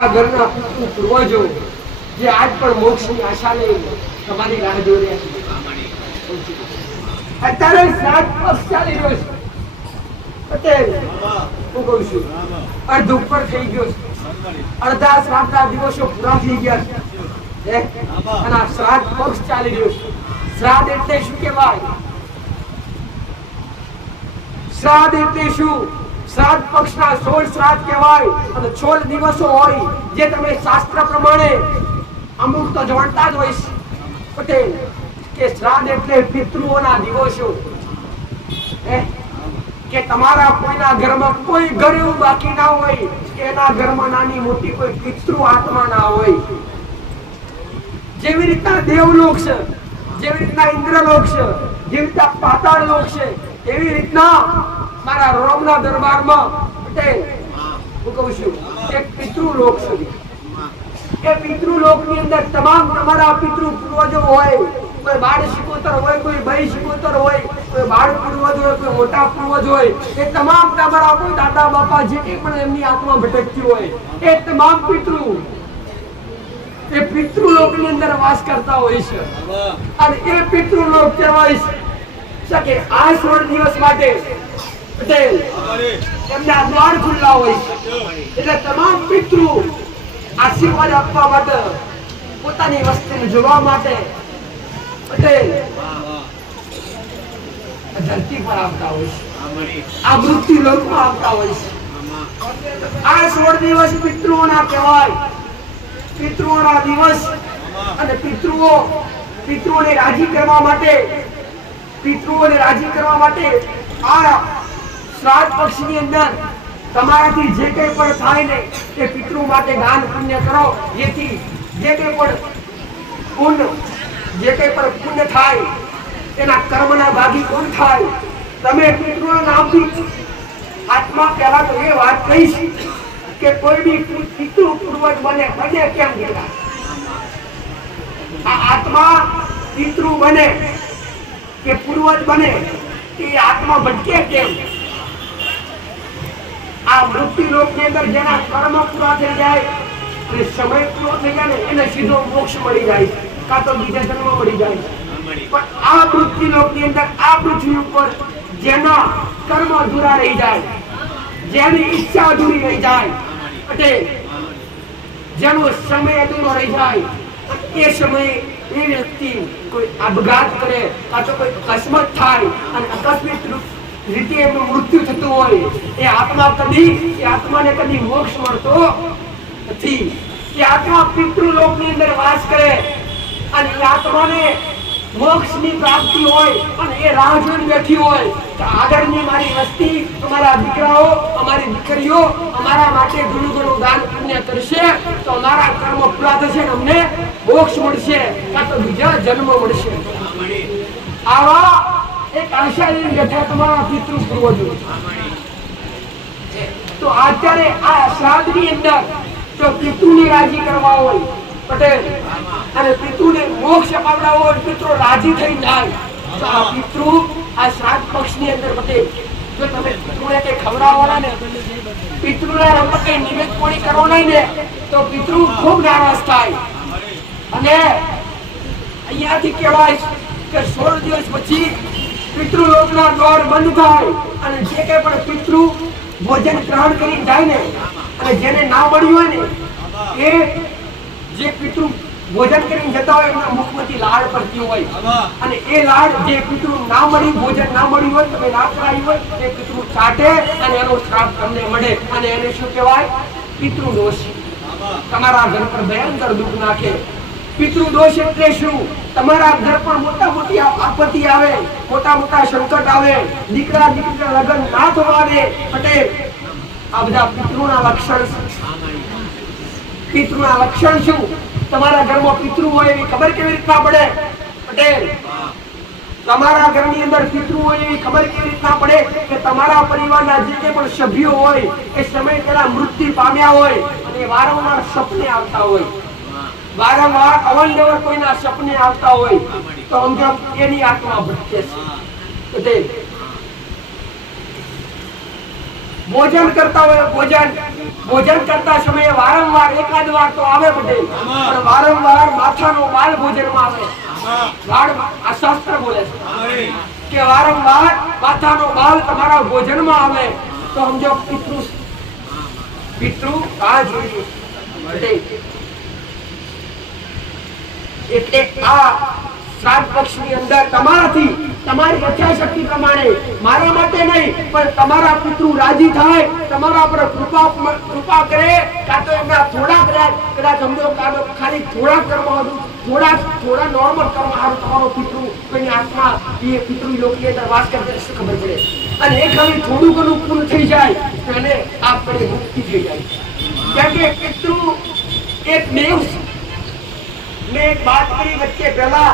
ઘરના પૂર્વજો જે આજ પણ મોક્ષની આશા લઈને તમારી રાહ જોઈ રહ્યા છે. અત્યારે 7 પક્ષ ચાલી રહ્યો છે. પટેલ હું કહું છું અર્ધ ઉપર થઈ ગયો છે. અડધા શ્રાદ્ધના દિવસો પૂરા થઈ ગયા છે અને આ શ્રાદ્ધ પક્ષ ચાલી રહ્યો છે. શ્રાદ્ધ એટલે શું કહેવાય? શ્રાદ્ધ એટલે શું? શ્રાદ્ધ પક્ષના 16 શ્રાદ્ધ કહેવાય અને 16 દિવસો હોય જે તમે શાસ્ત્ર પ્રમાણે અમુક તો જાણતા જ હોય પટેલ કે શ્રાદ્ધ એટલે પિતૃઓના દિવસો. કે તમારા કોઈના ઘરમાં કોઈ ઘર એવું બાકી ના હોય કે એના ઘરમાં નાની મોટી કોઈ પિતૃ આત્મા ના હોય. જેવી રીતના દેવલોક છે, જેવી રીતના ઇન્દ્રલોક છે, જેવી રીતના પાતાળ લોક છે, એવી રીતના મારા રોમના દરબારમાં પટેલ હું કહું છું એક પિતૃલોક છે. એ પિતૃલોકની અંદર તમામ તમારા પિતૃ પૂર્વજો હોય. કોઈ બાળ શિકોતર હોય, કોઈ ભાઈ શિકોતર હોય, કોઈ બાળ પૂર્વજ હોય, કોઈ મોટા પૂર્વજ હોય, એ તમામ તમારા કોઈ દાદા બાપા જે પણ એમની આત્મા ભટકતી હોય એ તમામ પિતૃ એ પિતૃલોકની અંદર વાસ કરતા હોય છે. અને એ પિતૃલોક કહેવાય છે કે આ 16 દિવસ માટે પટેલ એમના દ્વાર ખુલ્લા હોય છે. એટલે તમામ પિતૃ આશીર્વાદ આપવા માટે પોતાની વસ્તીને જોવા માટે પટેલ ધરતી પર આવતા હોય છે. આ મૃત્યુ લોકમાં આવતા હોય છે. આ 16 દિવસ પિતૃઓના કહેવાય. પિતૃઓના દિવસ અને પિતૃઓને રાજી કરવા માટે આ શ્રાદ્ધ પક્ષની અંદર તમારાથી જે કંઈ પણ થાય ને એ પિતૃ માટે દાન પુણ્ય કરો. જેથી જે કંઈ પણ પુણ્ય થાય એના કર્મના ભાગી કોણ થાય. તમે પિતૃના નામથી આત્મા પહેલા તો એ વાત કહીશ કે કોઈ બી પિતૃ પૂર્વજ બને કેમ ગયેલા? આ આત્મા પિતૃ બને કે પૂર્વજ બને એ આત્મા ભટકે કેમ? આ મૃત્યુ લોકની અંદર જેના કર્મ પૂરા થઈ જાય અને સમય પૂરો થઈ જાય ને એને સીધો મોક્ષ મળી જાય કાં તો બીજા જન્મ મળી જાય. પણ આ મૃત્યુ લોકની અંદર આ પૃથ્વી ઉપર જેના કર્મ અધૂરા રહી જાય, જેની ઈચ્છા અધૂરી રહી જાય પટેલ, જેનો સમય અધૂરો રહી જાય, એ સમયે એ વ્યક્તિ કોઈ આપઘાત કરે કાં તો કોઈ અકસ્માત થાય અને આકસ્મિક રીતે એનું મૃત્યુ થતું હોય એ આત્માને કદી મોક્ષ મળતો નથી. એ આત્મા પિતૃલોકની અંદર વાસ કરે અને એ આત્માને મોક્ષની પ્રાપ્તિ હોય અને એ રાહ જોઈને બેઠી હોય કે આગળની મારી વસ્તી, અમારા દીકરાઓ, અમારી દીકરીઓ અમારા માટે ઘણું દાન પુણ્ય કરશે તો અમારા કર્મ પૂરા થશે અને અમને મોક્ષ મળશે કાં તો બીજા જન્મ મળશે. આવા એક આશા લઈને બેઠા તમારા પિતૃ પૂર્વજો. તો અત્યારે આ શ્રાદ્ધની અંદર જો પિતૃને રાજી કરવા હોય પટેલ અને પિતૃને મોક્ષ અપાવડાવો હોય, પિતૃ રાજી થઈ જાય તો આ પિતૃ આ શ્રાદ્ધ પક્ષની અંદર પટેલ જો તમે પિતૃને કઈ ખવડાવવાના ને પિતૃના રમત કઈ નિવેદ પોણી કરો નહીં ને તો પિતૃ ખૂબ નારાજ થાય. અને અહીંયાથી કહેવાય કે 16 દિવસ પછી પિતૃલોકના દ્વાર બંધ થાય અને જે કંઈ પણ પિતૃ ભોજન ગ્રહણ કરી જાય ને અને જેને ના મળ્યું હોય ને એ જે પિતૃ ભોજન કરીને જતા હોય એમના મુખમાંથી લાળ પડતી હોય અને એ લાળ જે પિતૃ ના મળી ભોજન ના મળ્યું હોય તમે ના કરાવી હોય એ પિતૃ ચાટે અને એનો શ્રાપ તમને મળે અને એને શું કહેવાય? પિતૃદોષ. તમારા ઘર પર ભયંકર દુઃખ નાખે. પિતૃદોષ એટલે શું? તમારા ઘર પર મોટી આપત્તિ આવે, મોટા સંકટ આવે, દીકરા દીકરીના લગ્ન ના થવા દે પટેલ. આ બધા પિતૃના લક્ષણ. પિતૃના લક્ષણ શું? તમારા ઘરમાં પિતૃ હોય એવી ખબર કેવી રીતના પડે પટેલ? તમારા ઘરની અંદર પિતૃ હોય એવી ખબર કેવી રીતના પડે કે તમારા પરિવારના જે કંઈ પણ સભ્યો હોય એ સમય પહેલા મૃત્યુ પામ્યા હોય અને વારંવાર સપને આવતા હોય, વારંવાર અવનવર કોઈના સપને આવતા હોય તો સમજો એની આત્મા ભટકે છે. ભોજન કરતા હોય, ભોજન કરતા સમયે વારંવાર એક વારંવાર તો આવે પટેલ, પણ વારંવાર માથાનો બાલ ભોજનમાં આવે. આ શાસ્ત્ર બોલે છે કે વારંવાર માથાનો બાલ તમારા ભોજનમાં આવે તો સમજો પિતૃ આ જોઈએ. એટલે આ શ્રાદ્ધ પક્ષની અંદર તમારાથી તમારી યથાશક્તિ પ્રમાણે, મારા માટે નહીં પણ તમારા પિતૃ રાજી થાય, તમારા પર કૃપા કરે, કાં તો એમના કદાચ સમજો ખાલી થોડા કર્મ હતું, થોડા નોર્મલ કર્મ હારું તમારો પિતૃ કોઈની આત્મા એ પિતૃ લોકની અંદર વાસ કરે શું ખબર પડે, અને એ ખાલી થોડું ઘણું પૂર્ણ થઈ જાય અને આપણે મુક્તિ થઈ જાય. કેમ કે પિતૃ એક દેવ મેં એક વાત કરી વચ્ચે પહેલા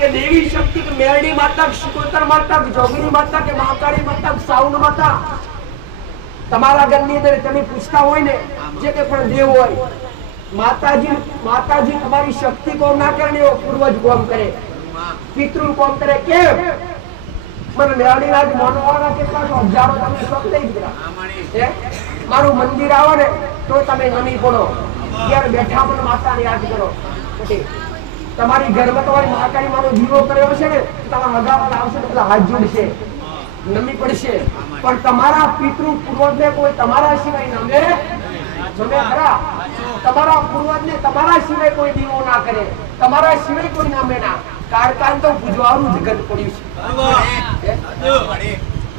કે દેવી શક્તિ કે મેરડી માતા, શુકોતર માતા, જોગણી માતા કે મહાકાળી માતા, સાઉન્ડ માતા, તમારા ઘરની અંદર તમે પૂછતા હોય ને જે કે પણ દેવ હોય, માતાજી તમારી શક્તિ કોમ ના કરે ને પૂર્વજ કોમ કરે, પિતૃ કોમ કરે. કેમ? મને મેરડી રાજ માનવાના કેટલા હજારો તમે શક્તિ દીકરા મારું મંદિર આવો ને તો તમે નમી પડો, ઘેર બેઠા પણ માતાને યાદ કરો. તમારી ઘરમાં તમારી મહાકાળી માનો દીવો કર્યો છે ને તમારા હગાવાલા આવશે એટલે હાથ જોડશે, નમી પડશે, પણ તમારા પિતૃ પૂર્વજને કોઈ તમારા સિવાય નમે ખરા? તમારા પૂર્વજને તમારા સિવાય કોઈ દીવો ના કરે, તમારા સિવાય કોઈ નમે ના. કાળકાન તો પૂજવાનું જગત પડ્યું છે,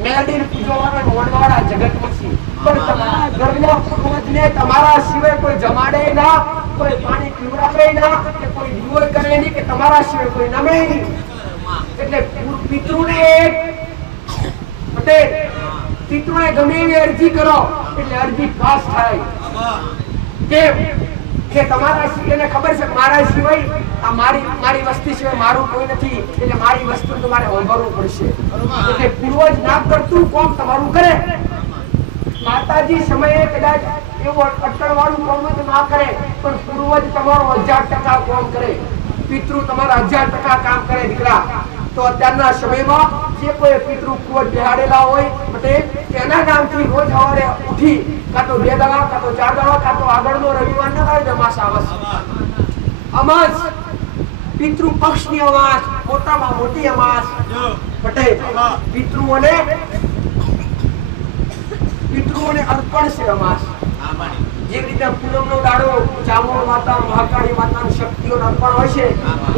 મેરડીને પૂજવાના મોડવાળા જગતમાં છે, પણ તમારા ઘરના પૂર્વજને તમારા સિવાય કોઈ જમાડે ના, કોઈ પાણી પીવડાવે ના, કે કોઈ દીવો કરે નહીં, કે તમારા સિવાય કોઈ નમે નહીં. એટલે પિતૃને પટેલ પિતૃને ગમે એવી અરજી કરો એટલે અરજી પાસ થાય. કેમ કે તમારા એને ખબર છે મારા સિવાય આ મારી વસ્તી સિવાય મારું કોઈ નથી, એટલે મારી વસ્તુ તમારે સાંભળવું પડશે. એટલે પૂર્વજ ના કરતું કોમ તમારું કરે. માતાજી સમયે કદાચ એવું અટકળવાળું કોમ ના કરે, પણ પૂર્વજ તમારો 1000% કામ કરે, પિતૃ તમારા 1000% કામ કરે દીકરા. તો અત્યારના સમયમાં જે કોઈ પિતૃ પૂર્વજ બેહાડેલા હોય પટેલ તેના નામથી રોજ સવારે ઉઠી કાં તો 2 દાડા, કાં તો 4 દાડા, કાં તો આગળનો રવિવાર ના કાઢે અમાસ આવસ અમાસ, પિતૃ પક્ષની અમાસ, મોટામાં મોટી અમાસ પટેલ. પિતૃઓને અર્પણ છે અમાસ. જેવી રીતે પૂનમનો દાડો ચામુંડ માતા, મહાકાળી માતાની શક્તિઓને અર્પણ હોય છે,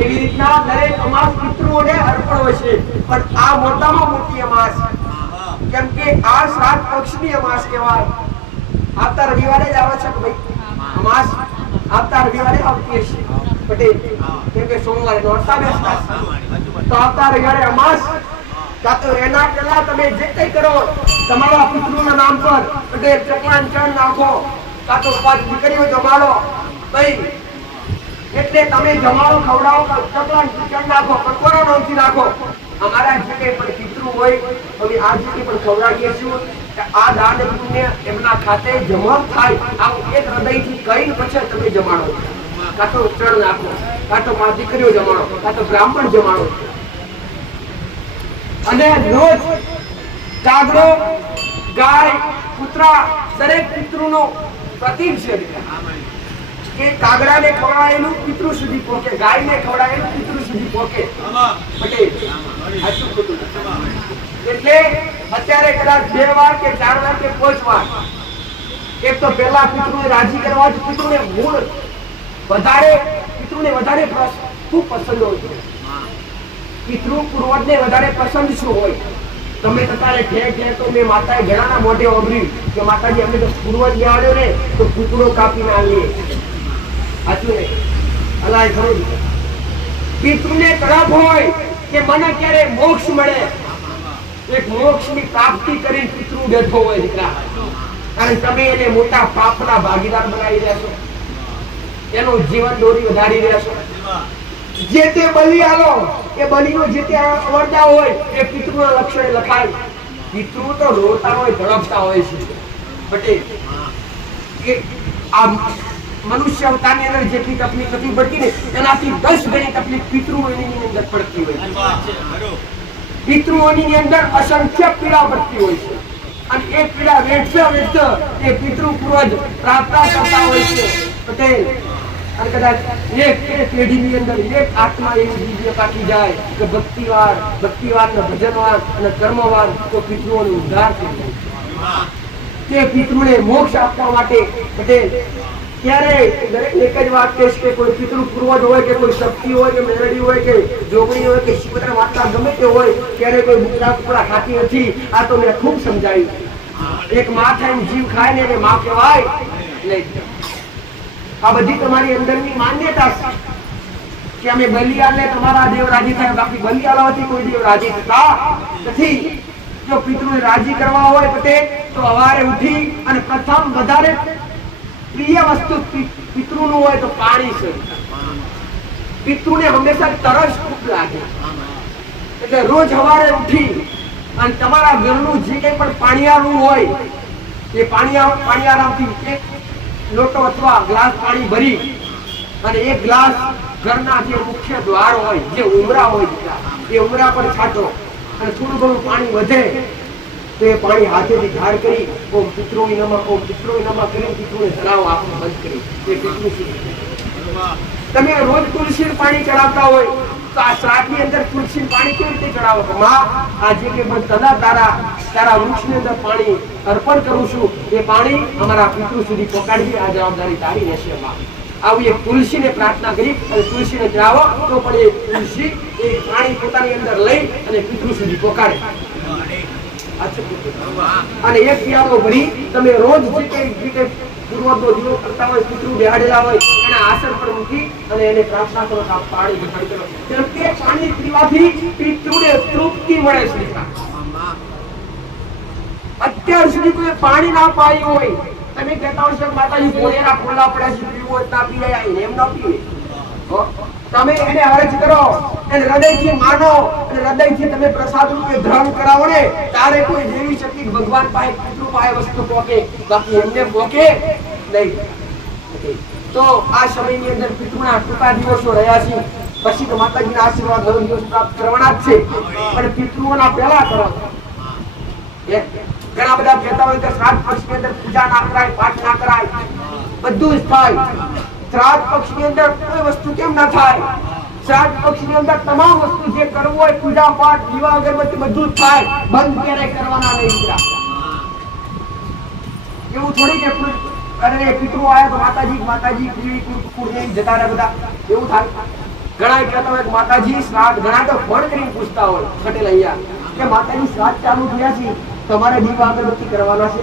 એવી રીતના દરેક અમાસ પિતૃઓને અર્પણ હોય છે. પણ આ મોટામાં મોટી અમાસ, કેમ કે આ શ્રાદ્ધ પક્ષની અમાસ કહેવાય. આવતા રવિવારે જ આવે છે કે ભાઈ અમાસ આવતા રવિવારે આવતી હશે પટેલ, કેમ કે સોમવારે નોરતા બેસતા, તો આવતા રવિવારે અમાસ. કાં તો એના પહેલા તમે જે કંઈ કરો તમારા પિતૃના નામ પર પટેલ ચકલાન ચણ નાખો, કાં તો 5 દીકરીઓ જમાડો ભાઈ, એટલે તમે જમાડો ખવડાવો, ચકલાન ચણ નાખો, પકોડા નામથી નાખો. અમારા જે કંઈ પણ પિતૃ હોય અમે આ સુધી પણ ખવડાવીએ છીએ. આ દાન એમના ખાતે જમા થાય આવું એક હૃદયથી કહીને પછી તમે જમાડો, કાં તો ચણ નાખો, કાં તો 5 દીકરીઓ જમાડો, કાં તો બ્રાહ્મણ જમાડો. અને રોજ કાગડો, ગાય, કૂતરા દરેક પિતૃનો પ્રતીક છે કે કાગડાને ખવડાયેલું પિતૃ સુધી પહોંચે, ગાયને ખવડાયેલું પિતૃ સુધી પહોંચે પટેલ. એટલે અત્યારે કદાચ 2 વાર કે 4 વાર કે 5 વાર, એક તો પહેલા પિતૃને રાજી કરવા જ પિતૃને વધારે ખૂબ પસંદ હોય. પિતૃ પૂર્વજને વધારે પસંદ શું હોય? તમે તમારે ઠેર તો મેં માતાએ ઘણાના મોઢે ઓગળ્યું કે માતાજી અમે તો પૂર્વજ આવ્યો ને તો કૂતરો કાપીને આવીએ. સાચું ને? અલાય ખરું. પિતૃને તરફ હોય કે મને ક્યારે મોક્ષ મળે, એક મોક્ષની પ્રાપ્તિ કરીને પિતૃ બેઠો હોય દીકરા, અને તમે એને મોટા પાપના ભાગીદાર બનાવી રહ્યા છો, એનું જીવન દોરી વધારી રહ્યા છો. જે તે બલિ આલો એ બલિનો જે તે અવરદા હોય એ પિતૃના લક્ષણે લખાય. પિતૃ તો રોતા હોય, ધડકતા હોય છે પટેલ. કે આ મનુષ્ય અવતારની અંદર જેટલી તકલીફ નથી પડતી ને એનાથી 10 ગણી તકલીફ પિતૃઓની અંદર પડતી હોય. પિતૃઓની અંદર અસંખ્ય પીડા પડતી હોય છે, અને એ પીડા વેઠતા એ પિતૃ પૂર્વજ પ્રાર્થના કરતા હોય છે પટેલ. અને કદાચ એક પેઢીની અંદર એક આત્મા એવી દિવ્ય પાકી જાય કે ભક્તિવાન ને ભજનવાન અને કર્મવાન તો પિતૃઓનો ઉદ્ધાર થઈ જાય. તે પિતૃને મોક્ષ આપવા માટે પટેલ ત્યારે દરેક એક જ વાત કહીશ કે કોઈ પિતૃ પૂર્વજ હોય કે કોઈ શક્તિ હોય કે મેલડી હોય કે જોગણી હોય કે શિવત્ર માતા ગમે તે હોય ત્યારે કોઈ બુકડા કુકડા ખાતી નથી. આ તો મેં ખૂબ સમજાવ્યું. એક માં થઈને જીવ ખાય ને એને માં કહેવાય નહીં. આ બધી તમારી અંદરની માન્યતા છે કે અમે બલિયાને તમારા દેવ રાજી થાય, બાકી બલિયાલાથી કોઈ દેવ રાજી થતા નથી. જો પિતૃને રાજી કરવા હોય પટેલ તો સવારે ઉઠી અને પ્રથમ વધારે પ્રિય વસ્તુ પિતૃનું હોય તો પાણી છે. પિતૃને હંમેશા તરસ ખૂબ લાગે એટલે રોજ સવારે ઉઠી અને તમારા ઘરનું જે કંઈ પણ પાણીયારું હોય એ પાણીયારામથી એક લોટો અથવા ગ્લાસ પાણી ભરી અને એક ગ્લાસ ઘરના જે મુખ્ય દ્વાર હોય જે ઉમરા હોય એ ઉમરા પર છાંટો અને થોડું ઘણું પાણી વધે તો એ પાણી હાથેથી ધાર કરી ઓમ પિતૃોય નમઃ કરી પિતૃને ધરાવો આપણે બંધ કરી એ પિતૃ. તમે રોજ તુલસી પાણી ચડાવતા હોય તો આ શ્રાદ્ધની અંદર તુલસી પાણી કેવી રીતે ચડાવો? માં આજે કે પણ તારા વૃક્ષની અંદર પાણી અર્પણ કરું છું, એ પાણી અમારા પિતૃ સુધી પહોંચાડવી આ જવાબદારી તારી રહેશે. માં આવી એક તુલસીને પ્રાર્થના કરી અને તુલસીને ચડાવો તો પણ એ તુલસી એ પાણી પોતાની અંદર લઈ અને પિતૃ સુધી પહોંચાડે. અને એક પિયાલો ભરી તમે રોજ જે કઈ પૂર્વજનો દીવો કરતા હોય પિતૃ બેહાડેલા હોય એના આસન પર મૂકી અને એને પ્રાર્થના કરો કે પાણી ભેગા કરો. કેમ કે પાણી પીવાથી પિતૃને તૃપ્તિ મળે છે. અત્યાર સુધી કોઈ પાણી ના પાયું હોય તમે કહેતા હશો માતાજી ભોળેના ખોલા પડ્યા છે પીવું હોય ના પીવાય એમ ના પીવે. તમે એને અરજ કરો અને હૃદયથી માનો અને હૃદયથી તમે પ્રસાદ રૂપે ગ્રહણ કરાવો ને ત્યારે કોઈ દેવી શક્તિ ભગવાન પાસે પિતૃ પાસે વસ્તુ પહોંચે, બાકી એમને પહોંચે નહીં. તો આ સમયની અંદર પિતૃના ટૂંકા દિવસો રહ્યા છે, પછી તો માતાજીના આશીર્વાદ 9 દિવસ પ્રાપ્ત કરવાના જ છે, પણ પિતૃઓના પહેલા કરો. ઘણા બધા કહેતા હોય કે શ્રાદ્ધ પક્ષની અંદર પૂજા ના કરાય, પાઠ ના કરાય, બધું જ થાય. શ્રાદ્ધ પક્ષની અંદર કોઈ વસ્તુ કેમ ના થાય? શ્રાદ્ધ પક્ષની અંદર તમામ વસ્તુ જે કરવું હોય પૂજા પાઠ દીવા અગરબત્તી બધું જ થાય. બંધ ક્યારે કરવાના નહીં. એવું થોડી કે અરે પિતૃ આયા તો માતાજી કુળદેવી જતા રહ્યા બધા એવું થાય. ઘણા કહેતા હોય માતાજી શ્રાદ્ધ, ઘણા તો ફોન કરીને પૂછતા હોય પટેલ અહીંયા કે માતાજી શ્રાદ્ધ ચાલુ થયા છે તમારે દીવા અગરબત્તી કરવાના છે?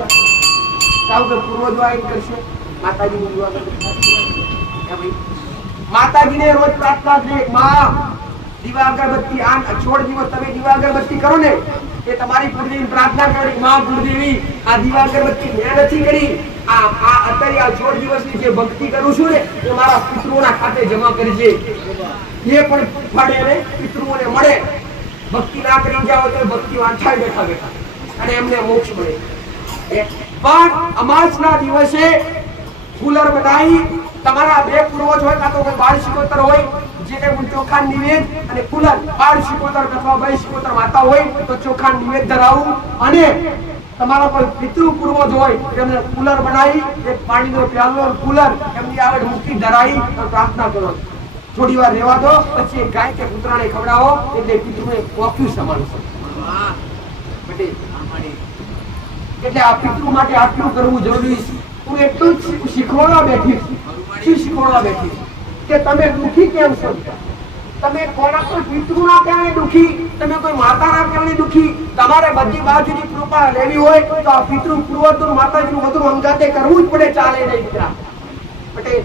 કાવ કે પૂર્વજો આવીને કરશે માતાજીની દીવા અગરબત્તી. માતાજીને રોજ પ્રાર્થના છે માં દીવા અગરબત્તી આ 16 દિવસ તમે દીવા અગરબત્તી કરો ને એ તમારી કુળદેવી પ્રાર્થના કરી માં કુળદેવી આ દીવા અગરબત્તી મેં નથી કરી, આ અત્યારે આ 16 દિવસની જે ભક્તિ કરું છું ને એ મારા પિતૃઓના ખાતે જમા કરજે. એ પણ ફળ એને પિતૃઓને મળે. ભક્તિ ના કરી જાવ તો ભક્તિ વાંચાય બેઠા અને એમને મોક્ષ મળે. પણ અમાસના દિવસે કુલર બનાવી તમારા બે પૂર્વજ હોય કાં તો કોઈ બાળ શિકોતર હોય જે કઈ ચોખા નિવેદ અને કુલર બાળ શિકોતર અથવા ભાઈ શિકોતર માતા હોય તો ચોખા નિવેદ ધરાવું અને તમારા પર પિતૃ પૂર્વજ હોય એમને કુલર બનાવી એક પાણીનો પ્યાલો કુલર એમની આગળ મૂકી ધરાવી પ્રાર્થના કરો. થોડી વાર રહેવા દો, પછી એક ગાય કે કૂતરાને ખવડાવો એટલે પિતૃને પોખ્યું સમાન છે. એટલે આ પિતૃ માટે આટલું કરવું જરૂરી છે. હું એટલું જ શીખવાડવા બેઠી કે તમે દુઃખી કેમ છો? તમે કોના કોઈ પિતૃના કારણે દુઃખી, તમે કોઈ માતાના કારણે દુઃખી. તમારે બધી બાજુની કૃપા લેવી હોય તો આ પિતૃ પૂર્વજનું માતાજીનું બધું અંગાતે કરવું જ પડે, ચાલે નહીં દીકરા પટેલ.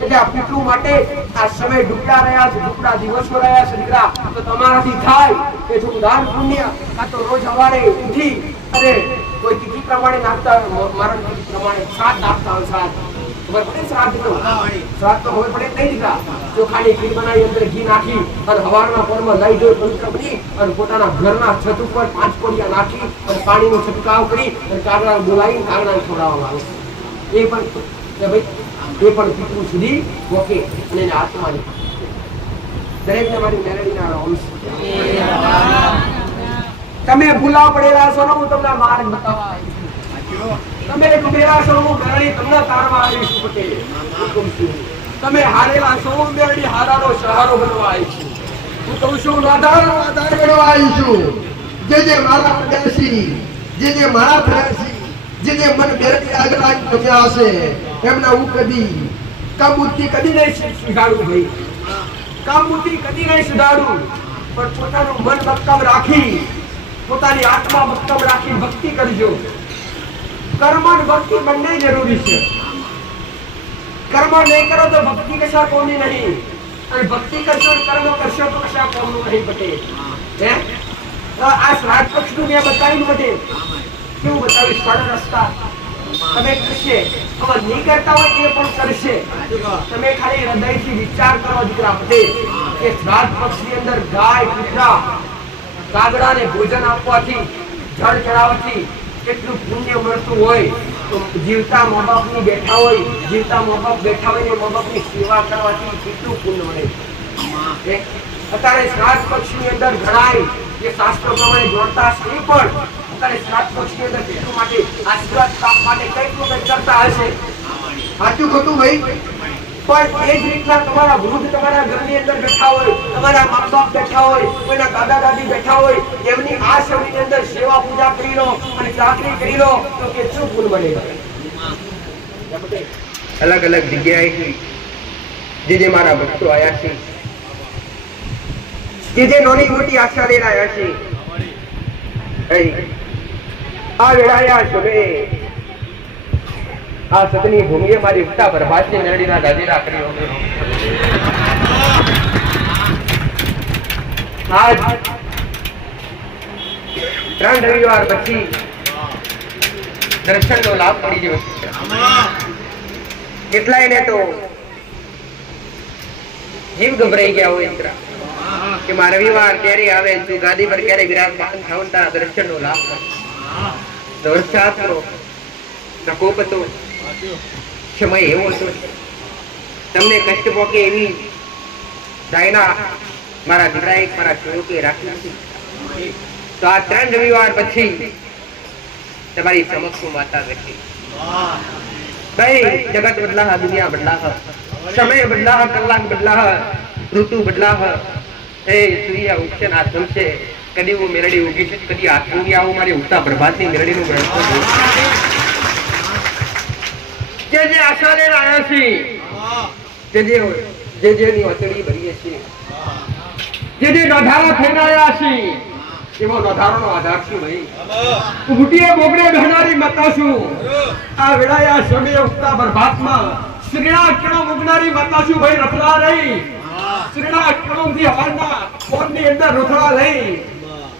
એટલે આ પિતૃ માટે આ સમય ડૂબડા રહ્યા છે, ડૂબડા દિવસો રહ્યા છે દીકરા. તો તમારાથી થાય કે જો દાન પુણ્ય કાં તો રોજ સવારે ઉઠી અને કોઈ તિથિ પ્રમાણે નાખતા હોય, મરણ તિથિ પ્રમાણે શ્રાદ્ધ નાખતા હોય, શ્રાદ્ધ ખબર પડે શ્રાદ્ધ તો ખબર પડે નહીં દીકરા. ચોખાની ખીર બનાવી અંદર ઘી નાખી અને હવારના પોરમાં લઈ જોઈ પવિત્ર બની અને પોતાના ઘરના છત ઉપર 5 કોડિયા નાખી અને પાણીનો છંટકાવ કરી અને કાગડા બોલાવી કાગડાને ખવડાવવામાં આવે. એ પણ ભાઈ એ પણ પિતૃ સુધી પહોંચે અને એના આત્માને દરેકને મારી મેળવીના અંશ. તમે ભૂલા પડેલા છો ને હું તમને માર્ગ બતાવવા આવી છું. તમે ડૂબેલા છો હું મેળવી તમને તારવા આવી છું પટેલ. તમે હારેલા છો મેરડી હારાનો સહારો બનવા આવી છું. હું કહું છું રાધાનો આધાર બનવા આવી છું. જે મારા પ્રદેશી, જે મારા પ્રદેશી, જે મન મેરડી આગળ આવી ગમ્યા હશે એમના હું કદી કામબુદ્ધિ કદી નહીં સુધારું ભાઈ. કામબુદ્ધિ કદી નહીં સુધારું, પણ પોતાનું મન મક્કમ રાખી, પોતાની આત્મા મક્કમ રાખી ભક્તિ કરજો. કર્મ અને ભક્તિ બંને જરૂરી છે. કર્મ નહીં કરો તો ભક્તિ કશા કોની નહીં, અને ભક્તિ કરશો કર્મ કરશો તો કશા કોમનું નહીં પટે. હે આ શ્રાદ્ધ પક્ષનું મેં બતાવ્યું પટે. કેવું બતાવ્યું? સરળ રસ્તા તમે કરશે, અમર નહીં કરતા હોય એ પણ કરશે. તમે ખાલી હૃદયથી વિચાર કરો દીકરા પટેલ કે શ્રાદ્ધ પક્ષની અંદર ગાય, કૂતરા, કાગડાને ભોજન આપવાથી, જળ ચડાવવાથી કેટલું પુણ્ય મળતું હોય. તો જીવતા મા બાપની બેઠા હોય, જીવતા મા બાપ બેઠા હોય મા બાપની સેવા કરવાથી કેટલું પુણ્ય મળે. અત્યારે શ્રાદ્ધ પક્ષની અંદર ઘણાય જે શાસ્ત્રો પ્રમાણે જોડતા છે એ પણ અત્યારે શ્રાદ્ધ પક્ષની અંદર કેટલું માટે આશીર્વાદ કામ માટે કેટલું કંઈ કરતા હશે. સાચું ખોટું ભાઈ? પણ એ જ રીતના તમારા વૃદ્ધ તમારા ઘરની અંદર બેઠા હોય, તમારા મા બાપ બેઠા હોય, કોઈના દાદા દાદી બેઠા હોય, એમની આ સમયની અંદર સેવા પૂજા કરી લો અને ચાકરી કરી લો તો કેટલું પુણ્ય મળે. અલગ અલગ જગ્યાએથી જે મારા ભક્તો આવ્યા છે, જે નાની મોટી આશા લઈને આવ્યા છે, આ વેળાયા છો આ સતની ભૂમિએ મારી ઉગતા પ્રભાતની મેરડીના દાદીરા કર્યો. આજ 3 રવિવાર પછી દર્શનનો લાભ મળી ગયો. કેટલાય ને તો જીવ ગભરાઈ ગયા હોય કે મારા રવિવાર ક્યારે આવે, તું ગાદી પર ક્યારે વિરાજમાન થવતા દર્શનનો લાભ મળે. વરસાદનો પ્રકોપ હતો, સમય એવો હતો, તમને કષ્ટ પોકે એવી દાયના મારા દીકરાએ મારા સેવકે રાખી નથી. તો આ 3 રવિવાર પછી તમારી સમક્ષ માતા બેઠી. ભાઈ જગત બદલા, દુનિયા બદલા, સમય બદલા, કલાક બદલા, ઋતુ બદલા. એ સૂર્ય ઉગશે ના થમશે, કદી હું મેરડી ઉગી છે, કદી આવું આવું મારી ઉગતા પ્રભાતની મેરડીનું ગણતો જે આશા લઈને આવ્યા છે, જેની વતડી ભરીએ છીએ, જે નોંધારો થઈને આવ્યા છીએ, એમાં નોંધારોનો આધાર શું ભાઈ? ઉભટીએ બોગડે બહેનારી માતા છું. આ વેળાયા સમય ઉગતા પ્રભાતમાં શ્રીના કિરણો મુગનારી માતા છું ભાઈ. રફલા રહી શ્રીના કિરણોથી હવાના કોણની અંદર રથડા લઈ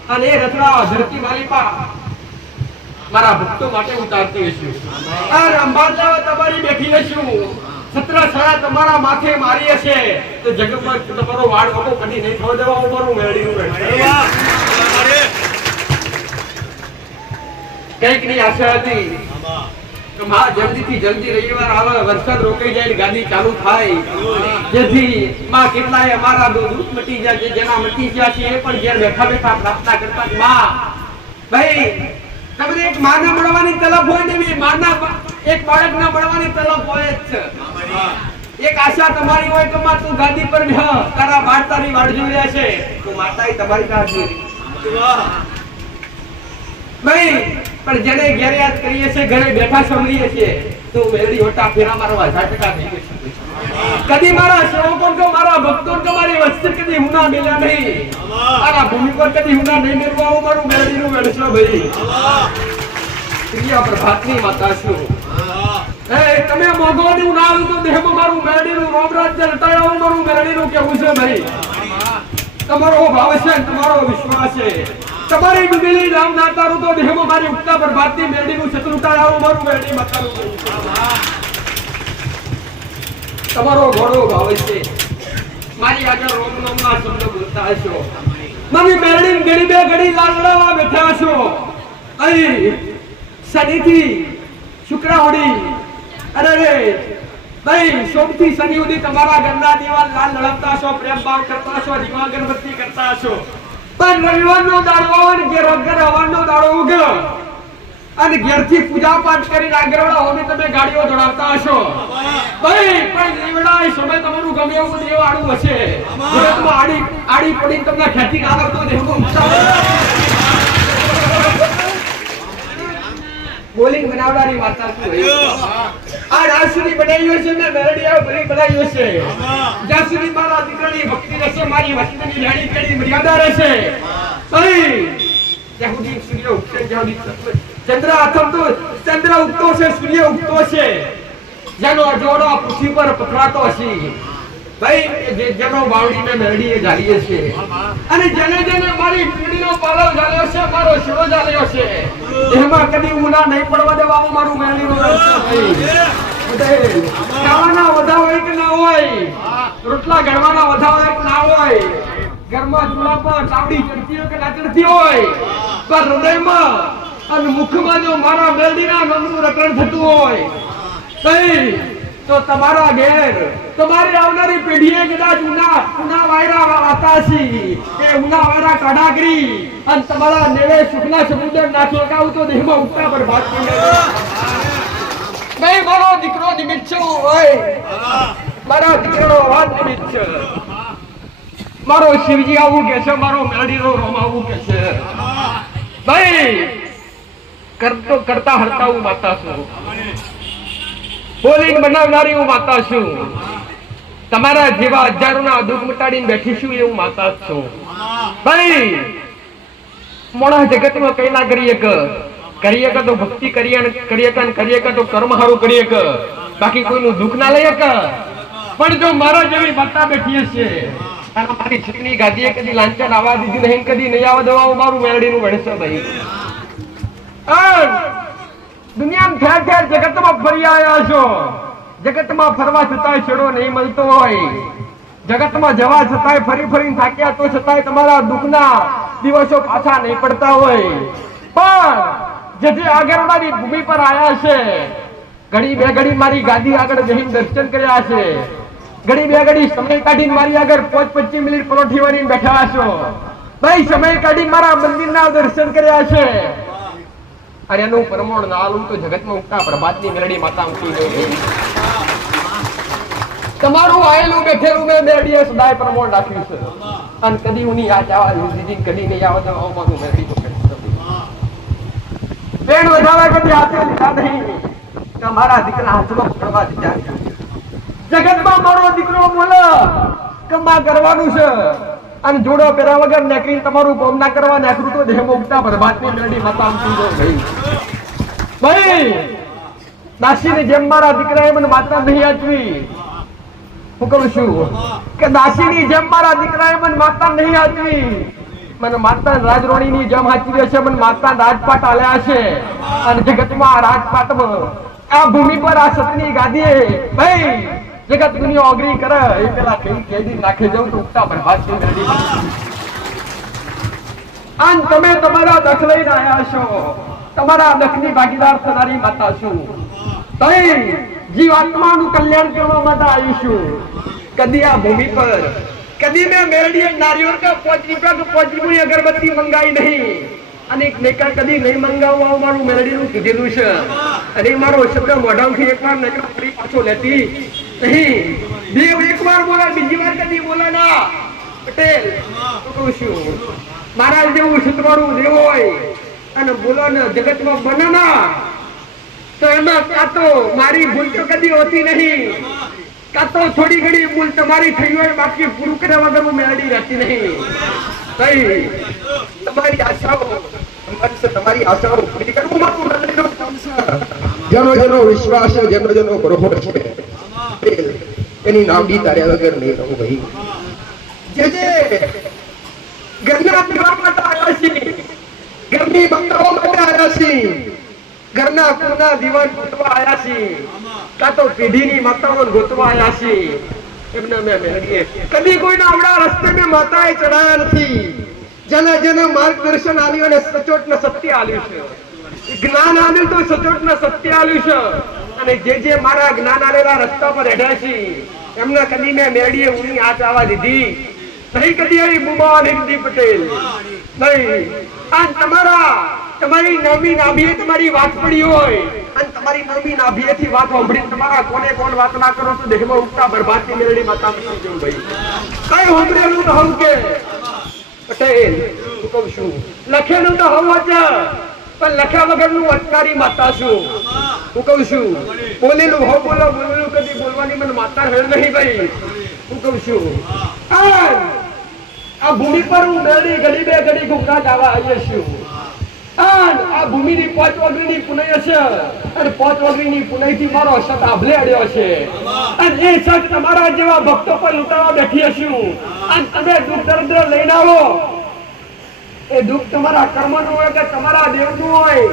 અને એ રથડા ધરતી માલિપા મારા ભક્તો માટે ઉતારતી હશું. આ અંબાલા તમારી બેઠી હશું, છત્રછાયા તમારા માથે મારી હશે તો જગતમાં તમારો વાળ વગો કદી નહીં થવા દેવા. મારું મેળીનું કઈક ની આશા હતી કે માં જલ્દીથી જલ્દી રવિવાર આવે, વરસાદ રોકાઈ જાય, ગાડી ચાલુ થાય, જેથી માં કેટલાય અમારા દુઃખ મટી જાય, જેના મટી ગયા છે એ પણ ઘેર બેઠા બેઠા પ્રાર્થના કરતા. માં ભાઈ તમને એક માના મળવાની તલબ હોય ને, માના એક બાળકના મળવાની તલબ હોય જ છે. એક આશા તમારી હોય કે માં તું ગાદી પર બેહ, તારા બાળ તારી વાડ જોઈ રહ્યા છે, તો માતાએ તમારી રાહ જોઈ. ભાઈ પણ જેને ઘરે યાદ કરીએ છીએ, ઘરે બેઠા સાંભળીએ છીએ, તો મેરડી હોટા ફેરા મારવા 1000% થઈ ગઈ. કદી મારા સેવકો કે મારા ભક્તો કે મારી વચ્ચે કદી હુના મેલ્યા નહીં. મારા ભૂમિ પર કદી હુના નહીં મેળવા. આવું મારું મેરડીનું વેળસો ભાઈ. પ્રિય પ્રભાતની માતા છું. તમે મોગોનું ના આવ્યું તો દેહમાં મારું મેરડીનું રોમરાજ્ય લટાયું. મારું મેરડીનું કેવું છે ભાઈ? તમારો ભાવ છે, તમારો વિશ્વાસ છે, તમારી ડૂબેલી નામ ના તારું તો દેહમાં મારી ઉગતા પ્રભાતની મેરડીનું શત્રુતા આવું મારું મેરડી માતાનું તમારો ઘણો ભાવ છે. મારી આગળ રોમ નામના શબ્દ બોલતા હશો, મારી મેરડી ઘડી બે ઘડી લાલડાવા બેઠા છો. અહીં શનિથી શુક્રવાડી અરે ભાઈ સોમથી શનિ સુધી તમારા ઘરના દીવાલ લાલ લડતા છો, પ્રેમ ભાવ કરતા છો, દીવા અગરબત્તી કરતા છો. પણ રવિવારનો દાડો આવે ને, ઘર હવાનો દાડો ઉગે અને ઘેરથી પૂજા પાઠ કરીને આગળ હોને તમે ગાડીઓ દોડાવતા હશો. ભાઈ પણ લીવડા સમય તમારું ગમે એવું દેવ આડું હશે આડી પડી તમને ખેતી કાઢતો બોલિંગ બનાવનારી વાર્તા શું આ રાત સુધી બનાવ્યો છે ને મેરડીયા ભરી બનાવ્યો છે જ્યાં સુધી મારા દીકરાની ભક્તિ રહેશે મારી વસ્તીની જાણી કેડી મર્યાદા રહેશે ત્યાં સુધી સૂર્ય ઉગશે જ્યાં સુધી ચંદ્ર આથમતો ચંદ્ર ઉગતો છે સૂર્ય ઉગતો છે જેનો જોડો પૃથ્વી પર પથરાતો હશે ભાઈ જેનો બાવડીને મેરડીએ જાળીએ છે અને જેને મારી પીડીનો પાલવ જાળ્યો છે મારો શિરો જાળ્યો છે એમાં કદી ઉના નહીં પડવા દેવાનું મારું મેરડીનો ભાઈ ખાવાના વધાવ હોય કે ના હોય રોટલા ગળવાના વધાવ હોય કે ના હોય ઘરમાં ચૂલા પર ચાવડી ચડતી હોય કે ના ચડતી હોય પણ હૃદયમાં અને મુખમાં જો મારા મેરડીના નામનું રટણ થતું હોય તો તમારા ઘેર તમારી આવનારી પેઢીએ કદાચ ઉના વાયરા વાતાસી એ ઉના વાયરા કાઢાગરી અને તમારા નેવે સુખના સમુદ્ર નાખી લગાવું તો દેહમાં ઉગતા બરબાદ થઈ જાય નહીં મારો દીકરો નિમિત્ત છે હોય મારા દીકરો વાત નિમિત્ત છે મારો શિવજી આવું કે છે મારો મેરડીનો રોમ આવું કે છે ભાઈ કરતા હરતા હું માતા છું બોલિંગ બનાવનારી હું માતા છું તમારા જેવા હજારોના દુઃખ મટાડીને બેઠી છું એવું માતા છું ભાઈ મોણા જગતમાં કઈ ના કરીએ કે તો ભક્તિ કરીએ કે તો કર્મ હારું કરીએ કે બાકી કોઈનું દુઃખ ના લઈએ કે પણ જો મારા જેવી માતા બેઠી છે અને મારી છોકરી ગાદીએ કદી લાંચન આવવા દીધી નહીં કદી નહીં આવવા દેવા મારું મેરડીનું વણશે ભાઈ દુનિયામાં ઠેર ઠેર જગતમાં ફરી આવ્યા છો જગતમાં ફરવા છતાંય છેડો નહીં મળતો હોય જગતમાં જવા છતાંય ફરીને થાક્યા તો છતાંય તમારા દુઃખના દિવસો પાછા નહીં પડતા હોય પણ જે આગળની ભૂમિ પર આવ્યા છે ઘડી બે ઘડી મારી ગાદી આગળ જઈને દર્શન કર્યા છે ઘડી બે ઘડી સમય કાઢીને મારી આગળ 5-25 મિનિટ પરોઠી વાળીને બેઠા છો ભાઈ સમય કાઢીને મારા મંદિરના દર્શન કર્યા છે અરે એનું પરમોણ ના આલું તો જગતમાં ઉગતા પ્રભાતની મેરડી માતા ઉઠી ગઈ તમારું આયેલું બેઠેલું મેં મેરડીએ સદાય પરમોણ રાખ્યું છે અને કદી હું ની યાદ આવા દીદી કદી નહીં આવે તો મારું મેરડી તો પેણ વધારે કદી હાથે લીધા નહીં તમારા દીકરા હાથમાં પડવા દીધા જગતમાં મારો દીકરો બોલે કે માં કરવાનું છે અને જોડો પેરા વગર નેકરીને તમારું કોમ ના કરવા નેકરું તો દેહ મુક્તા બરબાદની મેરડી માતા આમતી જો ભાઈ દાસીની જેમ મારા દીકરાએ મને માતા નહીં આચવી હું કહું છું કે દાસીની જેમ મારા દીકરાએ મને માતા નહીં આચવી મને માતા રાજરોણીની જેમ આચવી છે મને માતા રાજપાટ આલ્યા છે અને જગતમાં રાજપાટમાં આ ભૂમિ પર આ સતની ગાદીએ ભાઈ જગત દુનિયા અગ્રી કરે એ પેલા કેદી નાખે જવું તો ઉગતા બરબાદ થઈ જાય અને તમે તમારા દખ લઈને આવ્યા છો તમારા દખની ભાગીદાર થનારી માતા છું ભાઈ જીવાત્માનું કલ્યાણ કરવા માટે આવી છું કદી આ ભૂમિ પર કદી મેં મેરડીએ નારિયેળ કે 5 રૂપિયા અગરબત્તી મંગાઈ નહીં અને નેકર કદી નહીં મંગાવવા મારું મેરડીનું કીધેલું છે અને મારો શબ્દ મોઢામાંથી એકવાર નેકર ફરી પાછો લેતી નહીં દેવ એકવાર બોલા બીજી વાર કદી બોલા ના પટેલ કહું છું મારા જેવું સતવાળું દેવ હોય અને બોલો ને જગતમાં બને ના તો એમાં કાં તો મારી ભૂલ તો કદી હોતી નહીં કાં તો થોડી ઘણી ભૂલ તમારી થઈ હોય બાકી પૂરું કર્યા વગર હું મેળવી રહેતી નહીં ભાઈ તમારી આશાઓ પૂરી કરવું મારું જેનો વિશ્વાસ છે જેનો ગ્રહો છે એની નામડી તાર્યા વગર નહીં રહું ભાઈ જે ઘરના પીવા માટે આવ્યા છીએ ઘરની બંગાળો માટે આવ્યા છીએ ઘરના કુના દીવાન ગોતવા આવ્યા છીએ કાં તો પેઢીની માતાઓ ગોતવા આવ્યા છીએ એમને મેં મેળવીએ કદી કોઈના આવડા રસ્તે મેં માતાએ ચડાયા નથી જેને માર્ગદર્શન આલ્યું અને સચોટ ને સત્ય આલ્યું છે જ્ઞાન આલ્યું તો સચોટ ને સત્ય આલ્યું છે અને જે મારા જ્ઞાન આલેલા રસ્તા પર હેઠા છે એમને કદી મેં મેળીએ ઊની હાથ આવવા દીધી નહીં કદી આવી બુમા નિધિ પટેલ નહીં આ તમારા તમારી નવમી નાભીએ તમારી વાત પડી હોય અને તમારી નવમી નાભીએથી વાત સાંભળી તમારા કોને કોણ વાત ના કરો તો દેહમાં ઉગતા બરબાદની મેળડી માતા નથી જેવું ભાઈ કઈ સાંભળેલું તો હવું કે પટેલ હું કહું છું લખેલું તો હવું જ પણ લખ્યા વગરનું અટકારી માતા છું હું કહું છું બોલેલું હો બોલો બોલેલું કદી બોલવાની મને માતા હેર નહીં ભાઈ હું કહું છું આ ભૂમિ પર હું મેળી ઘડી બે ઘડી ઘૂમતા જવા આવીએ છું આ ભૂમિની 5 વાગ્યાની પુનય છે અને 5 વાગ્યાની પુનયથી મારો સત આભલે અડ્યો છે અને એ સત તમારા જેવા ભક્તો પર લૂંટાવા બેઠી હશું અને તમે દુઃખ દર્દ લઈને આવો એ દુઃખ તમારા કર્મનું હોય કે તમારા દેવનું હોય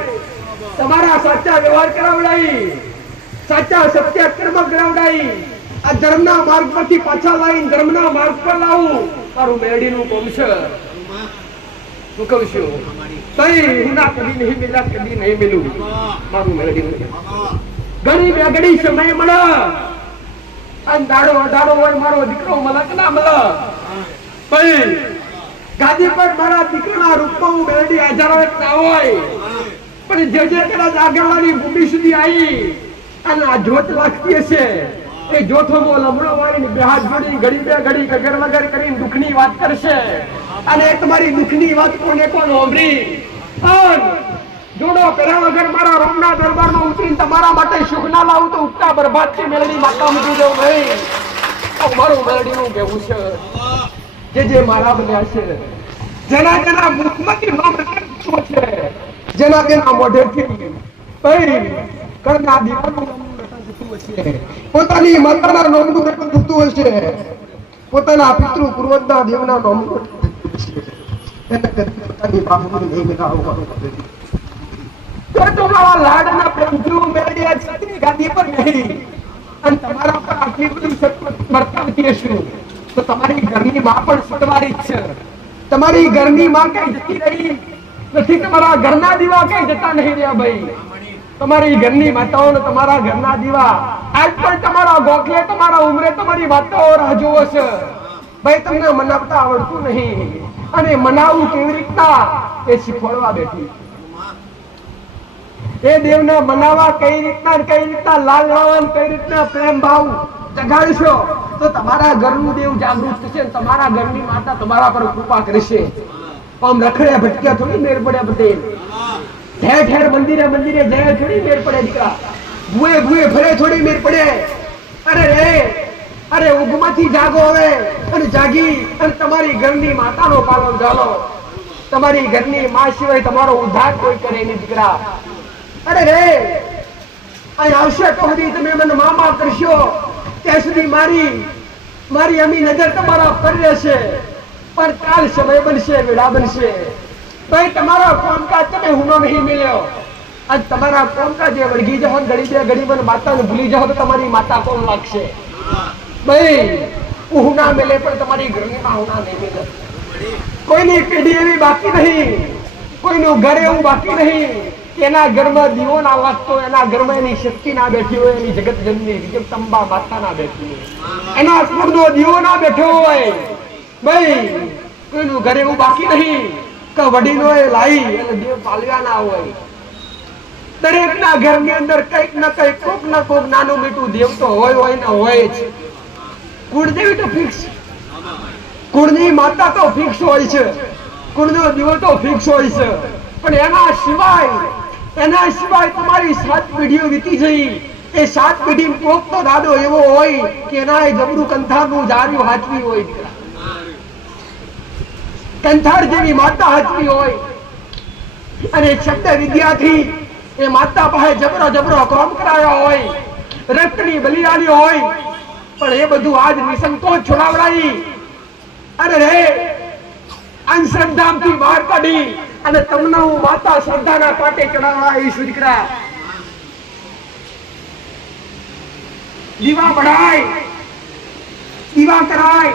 તમારા સાચા વ્યવહાર કરાવડાઈ સાચા સત્ય કર્મ કરાવડાઈ આ ધર્મના માર્ગ પરથી પાછા લાવીને ધર્મના માર્ગ પર લાવું મારું મેળીનું કોમ છે હું કહું છું કઈ હું ના કદી નહીં મિલા કદી નહીં મિલું મારું મેળીનું ઘણી બે ઘડી સમય મળે અને દાડો અઢાડો હોય મારો દીકરો મળે કે ના મળે ભાઈ ગાદી પર મારા દીકરાના રૂપમાં હું મેળડી હજારો એક ના હોય પણ જે કદાચ આગળની ભૂમિ સુધી આવી અને આ જોત લાગતી હશે એ જોથોમાં લમણો વાળીને બે હાથ જોડી ઘડી બે ઘડી ગગર વગર કરીને દુઃખની વાત કરશે અને તમારી દુઃખની વાત કોને કોણ સાંભળી જોડો પેલા વગર મારા રોમના દરબારમાં ઉતરીને તમારા માટે સુખ ના લાવું તો ઉગતા બરબાદથી મેળવી માતા મૂકી દઉં નહીં મારું મેળડીનું કહેવું છે જે મારા બન્યા છે જેના જેના મુખમાંથી નામ રખડતું છે જેના જેના મોઢેથી ભાઈ કરના દીવાનું પોતાની માતાના નામનું રટણ થતું હશે પોતાના પિતૃ પૂર્વજના દેવના નામનું પોતાની બાપુની નહીં બનાવવાનું તો મારા લાડના પ્રેમથી મેળવી છત્રી ગાદી પર નહીં અને તમારા પર આટલી બધી વર્તાવતી હશું તો તમારી ઘરની માં પણ સટવારી જ છે તમારી ઘરની માં કઈ જતી રહી નથી તમારા ઘરના દીવા કઈ જતા નહીં રહ્યા ભાઈ તમારી ઘરની માતાઓ ને તમારા ઘરના દીવા આજ પણ તમારા ગોખલે તમારા ઉમરે તમારી માતાઓ રાહ જોવે છે ભાઈ તમને મનાવતા આવડતું નહીં અને મનાવવું કેવી રીતના એ શીખવાડવા બેઠી એ દેવને મનાવવા કઈ રીતના લાલ લાવન કઈ રીતના પ્રેમ ભાવ જગાડશો તો તમારા ઘરનું દેવ જાગૃત થશે તમારા ઘરની માતા તમારા પર કૃપા કરશે આમ રખડ્યા ભટક્યા થોડી મેર પડ્યા પટેલ ઠેર ઠેર મંદિરે જયા થોડી મેર પડે દીકરા ભૂએ ફરે થોડી મેર પડે અરે ઊંઘમાંથી જાગો હવે અને જાગી અને તમારી ઘરની માતાનો પાલન ચાલો તમારી ઘરની માં સિવાય તમારો ઉદ્ધાર કોઈ કરે નહીં દીકરા અહીં આવશે તો સુધી તમે મને મામા કરશો ત્યાં સુધી મારી અમી નજર તમારા પર રહેશે પણ કાલ સમય બનશે વેળા બનશે ભાઈ તમારા કોમકાજ તમે હુનો નહીં મળ્યો આજ તમારા કોમકાજ જે વળગી જાઓ ઘડી બે ઘડી મને માતાને ભૂલી જાઓ તો તમારી માતા કોણ લાગશે ભાઈ હું ના મળે પણ તમારી ઘરની માં હું ના નહીં મળે કોઈની પેઢી એવી બાકી નહીં કોઈનું ઘર એવું બાકી નહીં એના ઘરમાં દીવો ના વાગતો એના ઘરમાં એની શક્તિ ના બેઠી હોય એની જગત જનની જગદંબા માતા ના બેઠી હોય એના કુળનો દીવો ના બેઠો હોય ભાઈ કોઈનું ઘર એવું બાકી નહીં કે વડીલો એ લાવી અને દેવ પાલવ્યા ના હોય દરેક ના ઘરની અંદર કઈક ના કઈક કોક ના કોક નાનું મીઠું દેવ તો હોય ને હોય જ કુળદેવી તો ફિક્સ કુળની માતા તો ફિક્સ હોય છે કુળનો દીવો તો ફિક્સ હોય છે પણ એના સિવાય તમારી 7 પેઢીઓ વીતી જઈ એ 7 પેઢી કોક તો દાદો એવો હોય કે એના જબરું કંથારનું જાર્યું હાચવી હોય કંથાર જેવી માતા હાચવી હોય અને શબ્દ વિદ્યાથી એ માતા પાસે જબરો કામ કરાયો હોય રક્તની બલિદાની હોય પણ એ બધું આજ નિસંકોચ છોડાવડાવી અરે અંધશ્રદ્ધાથી બહાર કાઢી અને તમને હું માતા શ્રદ્ધાના પાટે ચડાવવા આવીશ દીકરા દીવા બળાય દીવા કરાય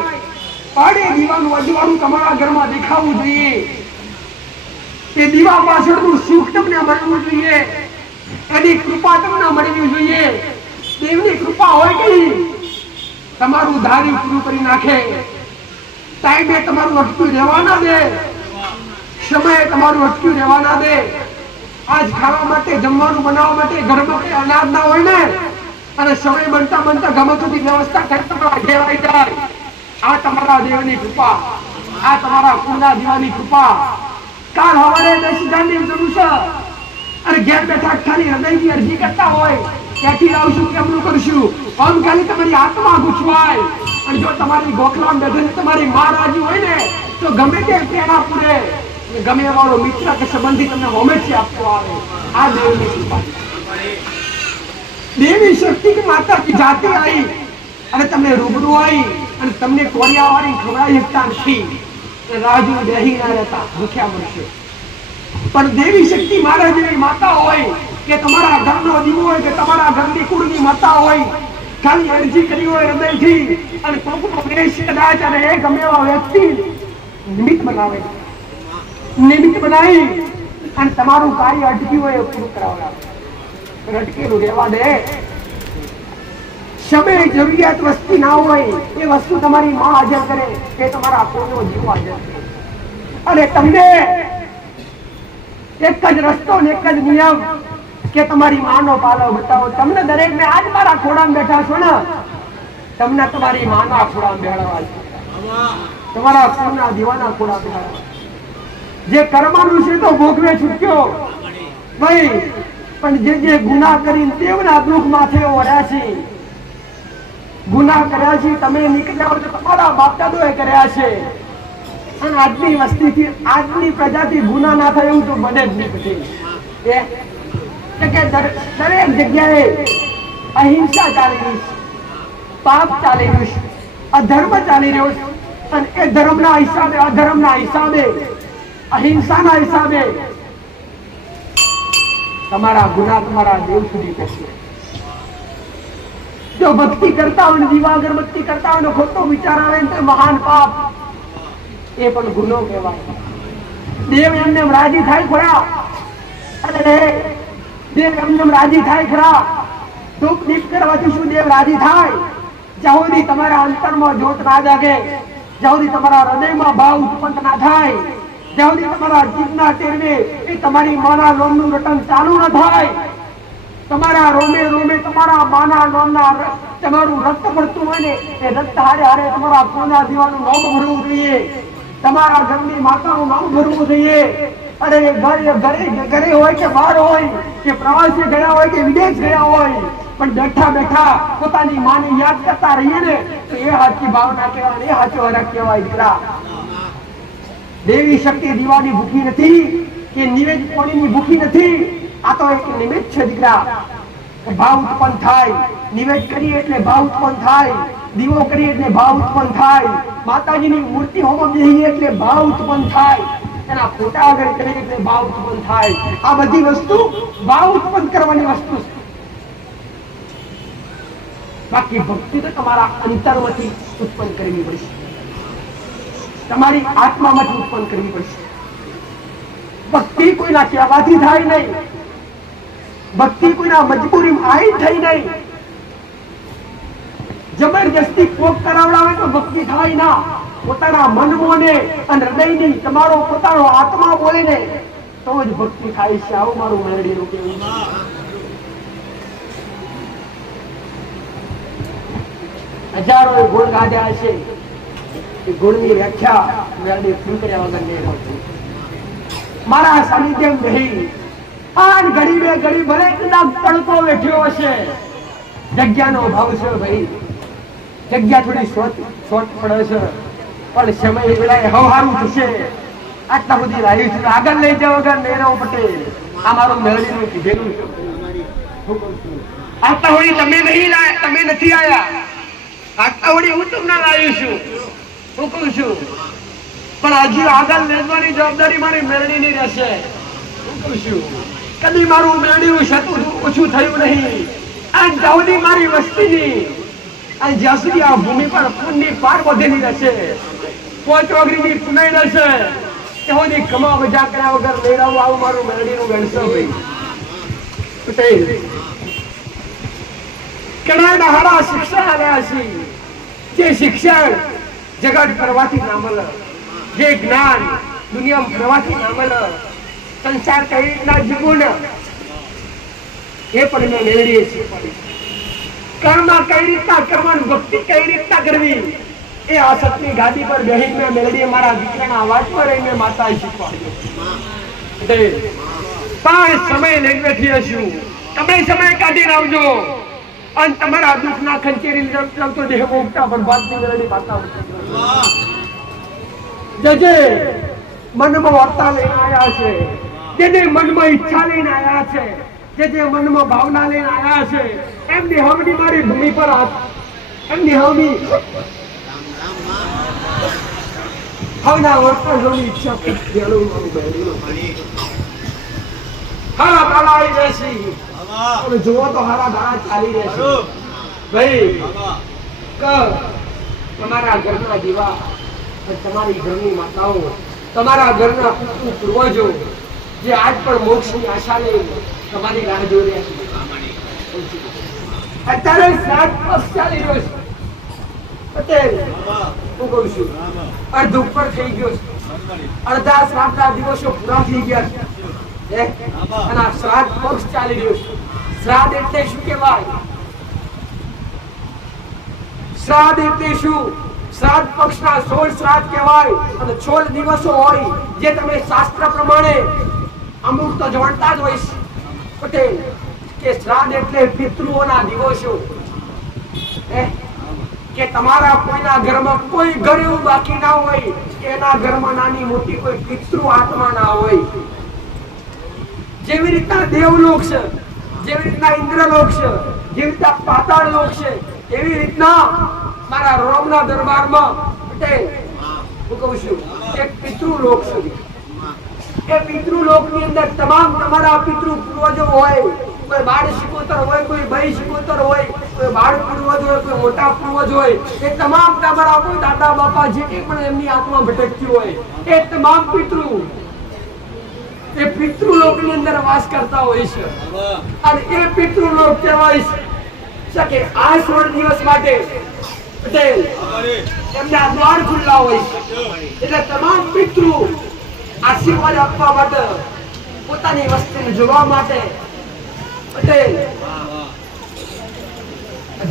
પાડે દીવાનું અજવાળું તમારા ઘરમાં દેખાવું જોઈએ એ દીવા પાછળનું સુખ તમને મળવું જોઈએ એની કૃપા તમને મળવી જોઈએ દેવની કૃપા હોય કે તમારું ધાર્યું પૂરું કરી નાખે ટાઈમે તમારું અટક્યું રહેવા ના દે સમયે તમારું અટક્યું રહેવા ના દે આજ ખાવા માટે જમવાનું બનાવવા માટે ઘરમાં કઈ અનાજ ના હોય ને અને સમય બનતા બનતા ગમે સુધી વ્યવસ્થા કરતા ઘેરાઈ જાય. આ તમારા દેવની કૃપા, આ તમારા કુળના દીવાની કૃપા. કાલ સવારે 10,000 ની જરૂર છે અને ઘેર બેઠા ખાલી હૃદયની અરજી કરતા હોય ક્યાંથી લાવશું કેમનું કરશું આમ ખાલી તમારી આત્મા ગુચવાય. અને જો તમારી ગોખલામાં બેઠેલી તમારી માં રાજી હોય ને તો ગમે તે પ્રેરણા પૂરે ગમે એવાળો મિત્ર કે સંબંધી તમને હોમેથી આપતો આવે. આ દેવની કૃપા. દેવી શક્તિ કે માતા કી જાતિ આવી અને તમને રૂબરૂ આવી અને તમને કોરિયાવાળી ખવડાવી શકતા નથી. રાજુ બેહી ના રહેતા ભૂખ્યા મરશે. પણ દેવી શક્તિ મારા જેવી માતા હોય કે તમારા ઘરનો દીવો હોય કે તમારા ઘરની કુળની માતા હોય ખાલી અરજી કરી હોય હૃદયથી અને કોકનો વેશ કદાચ અને એ ગમે એવા વ્યક્તિ નિમિત્ત બનાવે, નિમિત્ત બનાવી અને તમારું કાર્ય અટક્યું હોય એ પૂરું કરાવડાવે. અટકેલું રહેવા દે. સમય જરૂરિયાત વસ્તુ ના હોય એ વસ્તુ તમારી માં હાજર કરે એ તમારા કોઈનો જીવ હાજર કરે. અને તમને એક જ રસ્તો ને એક જ નિયમ કે તમારી માનો પાલો બતાવો. તમને દરેક ને આજ મારા ખોડામાં બેઠા છો ને તમને તમારી માના ખોડામાં બેહાડવા છે, તમારા કોના દીવાના ખોડામાં બેહાડવા. જે કર્મનું છે તો ભોગવે છૂટ્યો ભાઈ, પણ જે ગુનાહ કરીને તેવના દુઃખ માથે ઓઢ્યા છે. ગુનાહ કર્યા છે તમે નીકળ્યા તો તમારા બાપ દાદોએ કર્યા છે. અને આજની વસ્તીથી આજની પ્રજાથી ગુનાહ ના થાય એવું તો બને જ નહીં. પછી દરેક જગ્યાએ અહિંસા ચાલી રહી છે, પાપ ચાલી રહ્યું છે, અધર્મ ચાલી રહ્યો છે. અને એ ધર્મના હિસાબે અધર્મના હિસાબે અહિંસાના હિસાબે તમારા ગુનાહ તમારા દેવ સુધી પહોંચે. જો ભક્તિ કરતા હોય દીવા અગરબત્તી કરતા હોય ખોટો વિચાર આવે તો મહાન પાપ એ પણ ગુનો કહેવાય. દેવ એમને રાજી થાય ખરા અને દેવ એમને રાજી થાય ખરા. ધૂપ દીપ કરવાથી શું દેવ રાજી થાય? જ્યાં સુધી તમારા અંતરમાં જ્યોત ના જાગે, જ્યાં સુધી તમારા હૃદયમાં ભાવ ઉત્પન્ન ના થાય, જ્યાં સુધી તમારા જીભના ટેરવે એ તમારી માના લોમનું રટણ ચાલુ ન થાય, તમારા રોમે રોમે તમારા માના નામના તમારું રક્ત પડતું હોય ને એ રક્ત હારે હારે તમારા કોના દીવાનું નામ ભરવું જોઈએ, તમારા ઘરની માતાનું નામ ભરવું જોઈએ. અરે ઘરે હોય કે બહાર હોય કે પ્રવાસે ગયા હોય કે વિદેશ ગયા હોય પણ બેઠા બેઠા પોતાની માને યાદ કરતા રહીએ ને તો એ સાચી ભાવના કહેવાય, એ સાચો હરખ કહેવાય. દીકરા દેવી શક્તિ દીવાની ભૂખી નથી કે નિવેદ પાણીની ભૂખી નથી. આ તો એક નિમિત્ત છે દીકરા. ભાવ ઉત્પન્ન થાય, નિવેદ કરીએ એટલે ભાવ ઉત્પન્ન થાય, દીવો કરીએ એટલે ભાવ ઉત્પન્ન થાય, માતાજીની મૂર્તિ હોમો બેહીએ એટલે ભાવ ઉત્પન્ન થાય, એના ફોટા આગળ કરીએ એટલે ભાવ ઉત્પન્ન થાય. આ બધી વસ્તુ ભાવ ઉત્પન્ન કરવાની વસ્તુ છે. બાકી ભક્તિ તો તમારા અંતરમાંથી ઉત્પન્ન કરવી પડશે, તમારી આત્મામાંથી ઉત્પન્ન કરવી પડશે. ભક્તિ કોઈના કહેવાથી થાય નહીં, ભક્તિ કોઈના મજબૂરી આવી થઈ નહીં. જબરજસ્તી કોક કરાવડાવે તો ભક્તિ થાય ના. પોતાના મનમોને અને હૃદયની તમારો પોતાનો આત્મા બોલે ને તો જ ભક્તિ થાય છે. આવું મારું મેળડીનું કહેવું. હજારો ગુણ ગાધ્યા છે, એ ગુણની વ્યાખ્યા મેળડી ફૂલ કર્યા વગર નહીં આવતી. મારા સાનિધ્ય નહીં આજ ઘડી બે ઘડી ભલે કદાચ તડકો બેઠ્યો હશે, જગ્યાનો ભાવ છે ભાઈ. જગ્યા થોડી શોર્ટ પડે છે પણ સમય વેળાએ હવારું થશે. આટલા બધી રાહી છે આગળ લઈ જાવ વગર નેરવ પટેલ આ મારું મેળવીનું કીધેલું છે. આટલા હોળી તમે નથી આયા, આટલા હોળી હું તમને લાવ્યું છું, હું કહું છું. પણ હજી આગળ લઈ જવાની જવાબદારી મારી મેળવીની રહેશે. હું કહું છું કદી મારું મેળવ્યું શતું ઓછું થયું નહીં. આ જાવડી મારી વસ્તીની અને જ્યાં સુધી આ ભૂમિ પર પૂનની પાર વધેલી રહેશે, પોચોગરીની પુનાઈ રહેશે, ત્યાં સુધી ગમા મજા કર્યા વગર મેળવવું આવું મારું મેળવીનું ગણશો ભાઈ. પટેલ ઘણા હારા શિક્ષણ આવ્યા છે. જે શિક્ષણ જગત કરવાથી ના મળે, જે જ્ઞાન દુનિયામાં ફરવાથી ના મળે, સંસાર કઈ રીતના જીવવો ને એ પણ મેં મેળવીએ છીએ. કર્મ કઈ રીતના કરવાનું, ભક્તિ કઈ રીતના કરવી એ આ સતની ગાદી પર બેહીને મેં મેળવીએ મારા દીકરાના અવાજમાં રહીને માતાએ શીખવાડ્યું. પાંચ સમય લઈને બેઠી હશું, તમે સમય કાઢીને આવજો અને તમારા દુઃખના ખંચેરી લવતો દેહ મોકતા બરબાદની મેળવી માતા જે મનમાં વાર્તા લઈને આવ્યા છે, જે મનમાં ઈચ્છા લઈને આવ્યા છે, જે મનમાં ભાવના લઈને આવ્યા છે, એમની હવની મારી ભૂમિ પર એમની હવની હવના વર્તનોની ઈચ્છા હારા દાડા આવી રહેશે. તમે જુઓ તો હારા દાડા ચાલી રહેશે. ભાઈ તમારા ઘરના દીવા, તમારી ઘરની માતાઓ, તમારા ઘરના પૂર્વજો જે આજ પણ મોક્ષની આશા લઈ તમારી રાહ જોઈ રહ્યા છે. અત્યારે શ્રાદ્ધ પક્ષ ચાલી રહ્યો છે. પટેલ હું કહું છું અર્ધ ઉપર થઈ ગયો છે, અડધા શ્રાદ્ધના દિવસો પૂરા થઈ ગયા છે અને આ શ્રાદ્ધ પક્ષ ચાલી રહ્યો છે. શ્રાદ્ધ એટલે શું કહેવાય? શ્રાદ્ધ એટલે શું? શ્રાદ્ધ પક્ષના 16 શ્રાદ્ધ કહેવાય અને 16 દિવસો હોય જે તમે શાસ્ત્ર પ્રમાણે અમુક તો જાણતા જ હોય પટેલ કે શ્રાદ્ધ એટલે પિતૃઓના દિવસો. કે તમારા કોઈના ઘરમાં કોઈ ઘર એવું બાકી ના હોય કે એના ઘરમાં નાની મોટી કોઈ પિતૃ આત્મા ના હોય. જેવી રીતના દેવલોક છે, જેવી રીતના ઇન્દ્રલોક છે, જેવી રીતના પાતાળ લોક છે, એવી રીતના મારા રોમના દરબારમાં પટેલ હું કહું છું એક પિતૃલોક છે. એ પિતૃલોકની અંદર તમામ તમારા પિતૃ પૂર્વજો હોય, કોઈ બાળ શિકોતર હોય, કોઈ ભાઈ શિકોતર હોય, કોઈ બાળ પૂર્વજ હોય, કોઈ મોટા પૂર્વજ હોય, એ તમામ તમારા કોઈ દાદા બાપા જે પણ એમની આત્મા ભટકતી હોય એ તમામ પિતૃ એ પિતૃલોકની અંદર વાસ કરતા હોય છે. અને એ પિતૃલોક કહેવાય છે કે આ 16 દિવસ માટે પટેલ એમના દ્વાર ખુલ્લા હોય છે. એટલે તમામ પિતૃ આશીર્વાદ આપવા માટે, પોતાની વસ્તીને જોવા માટે પટેલ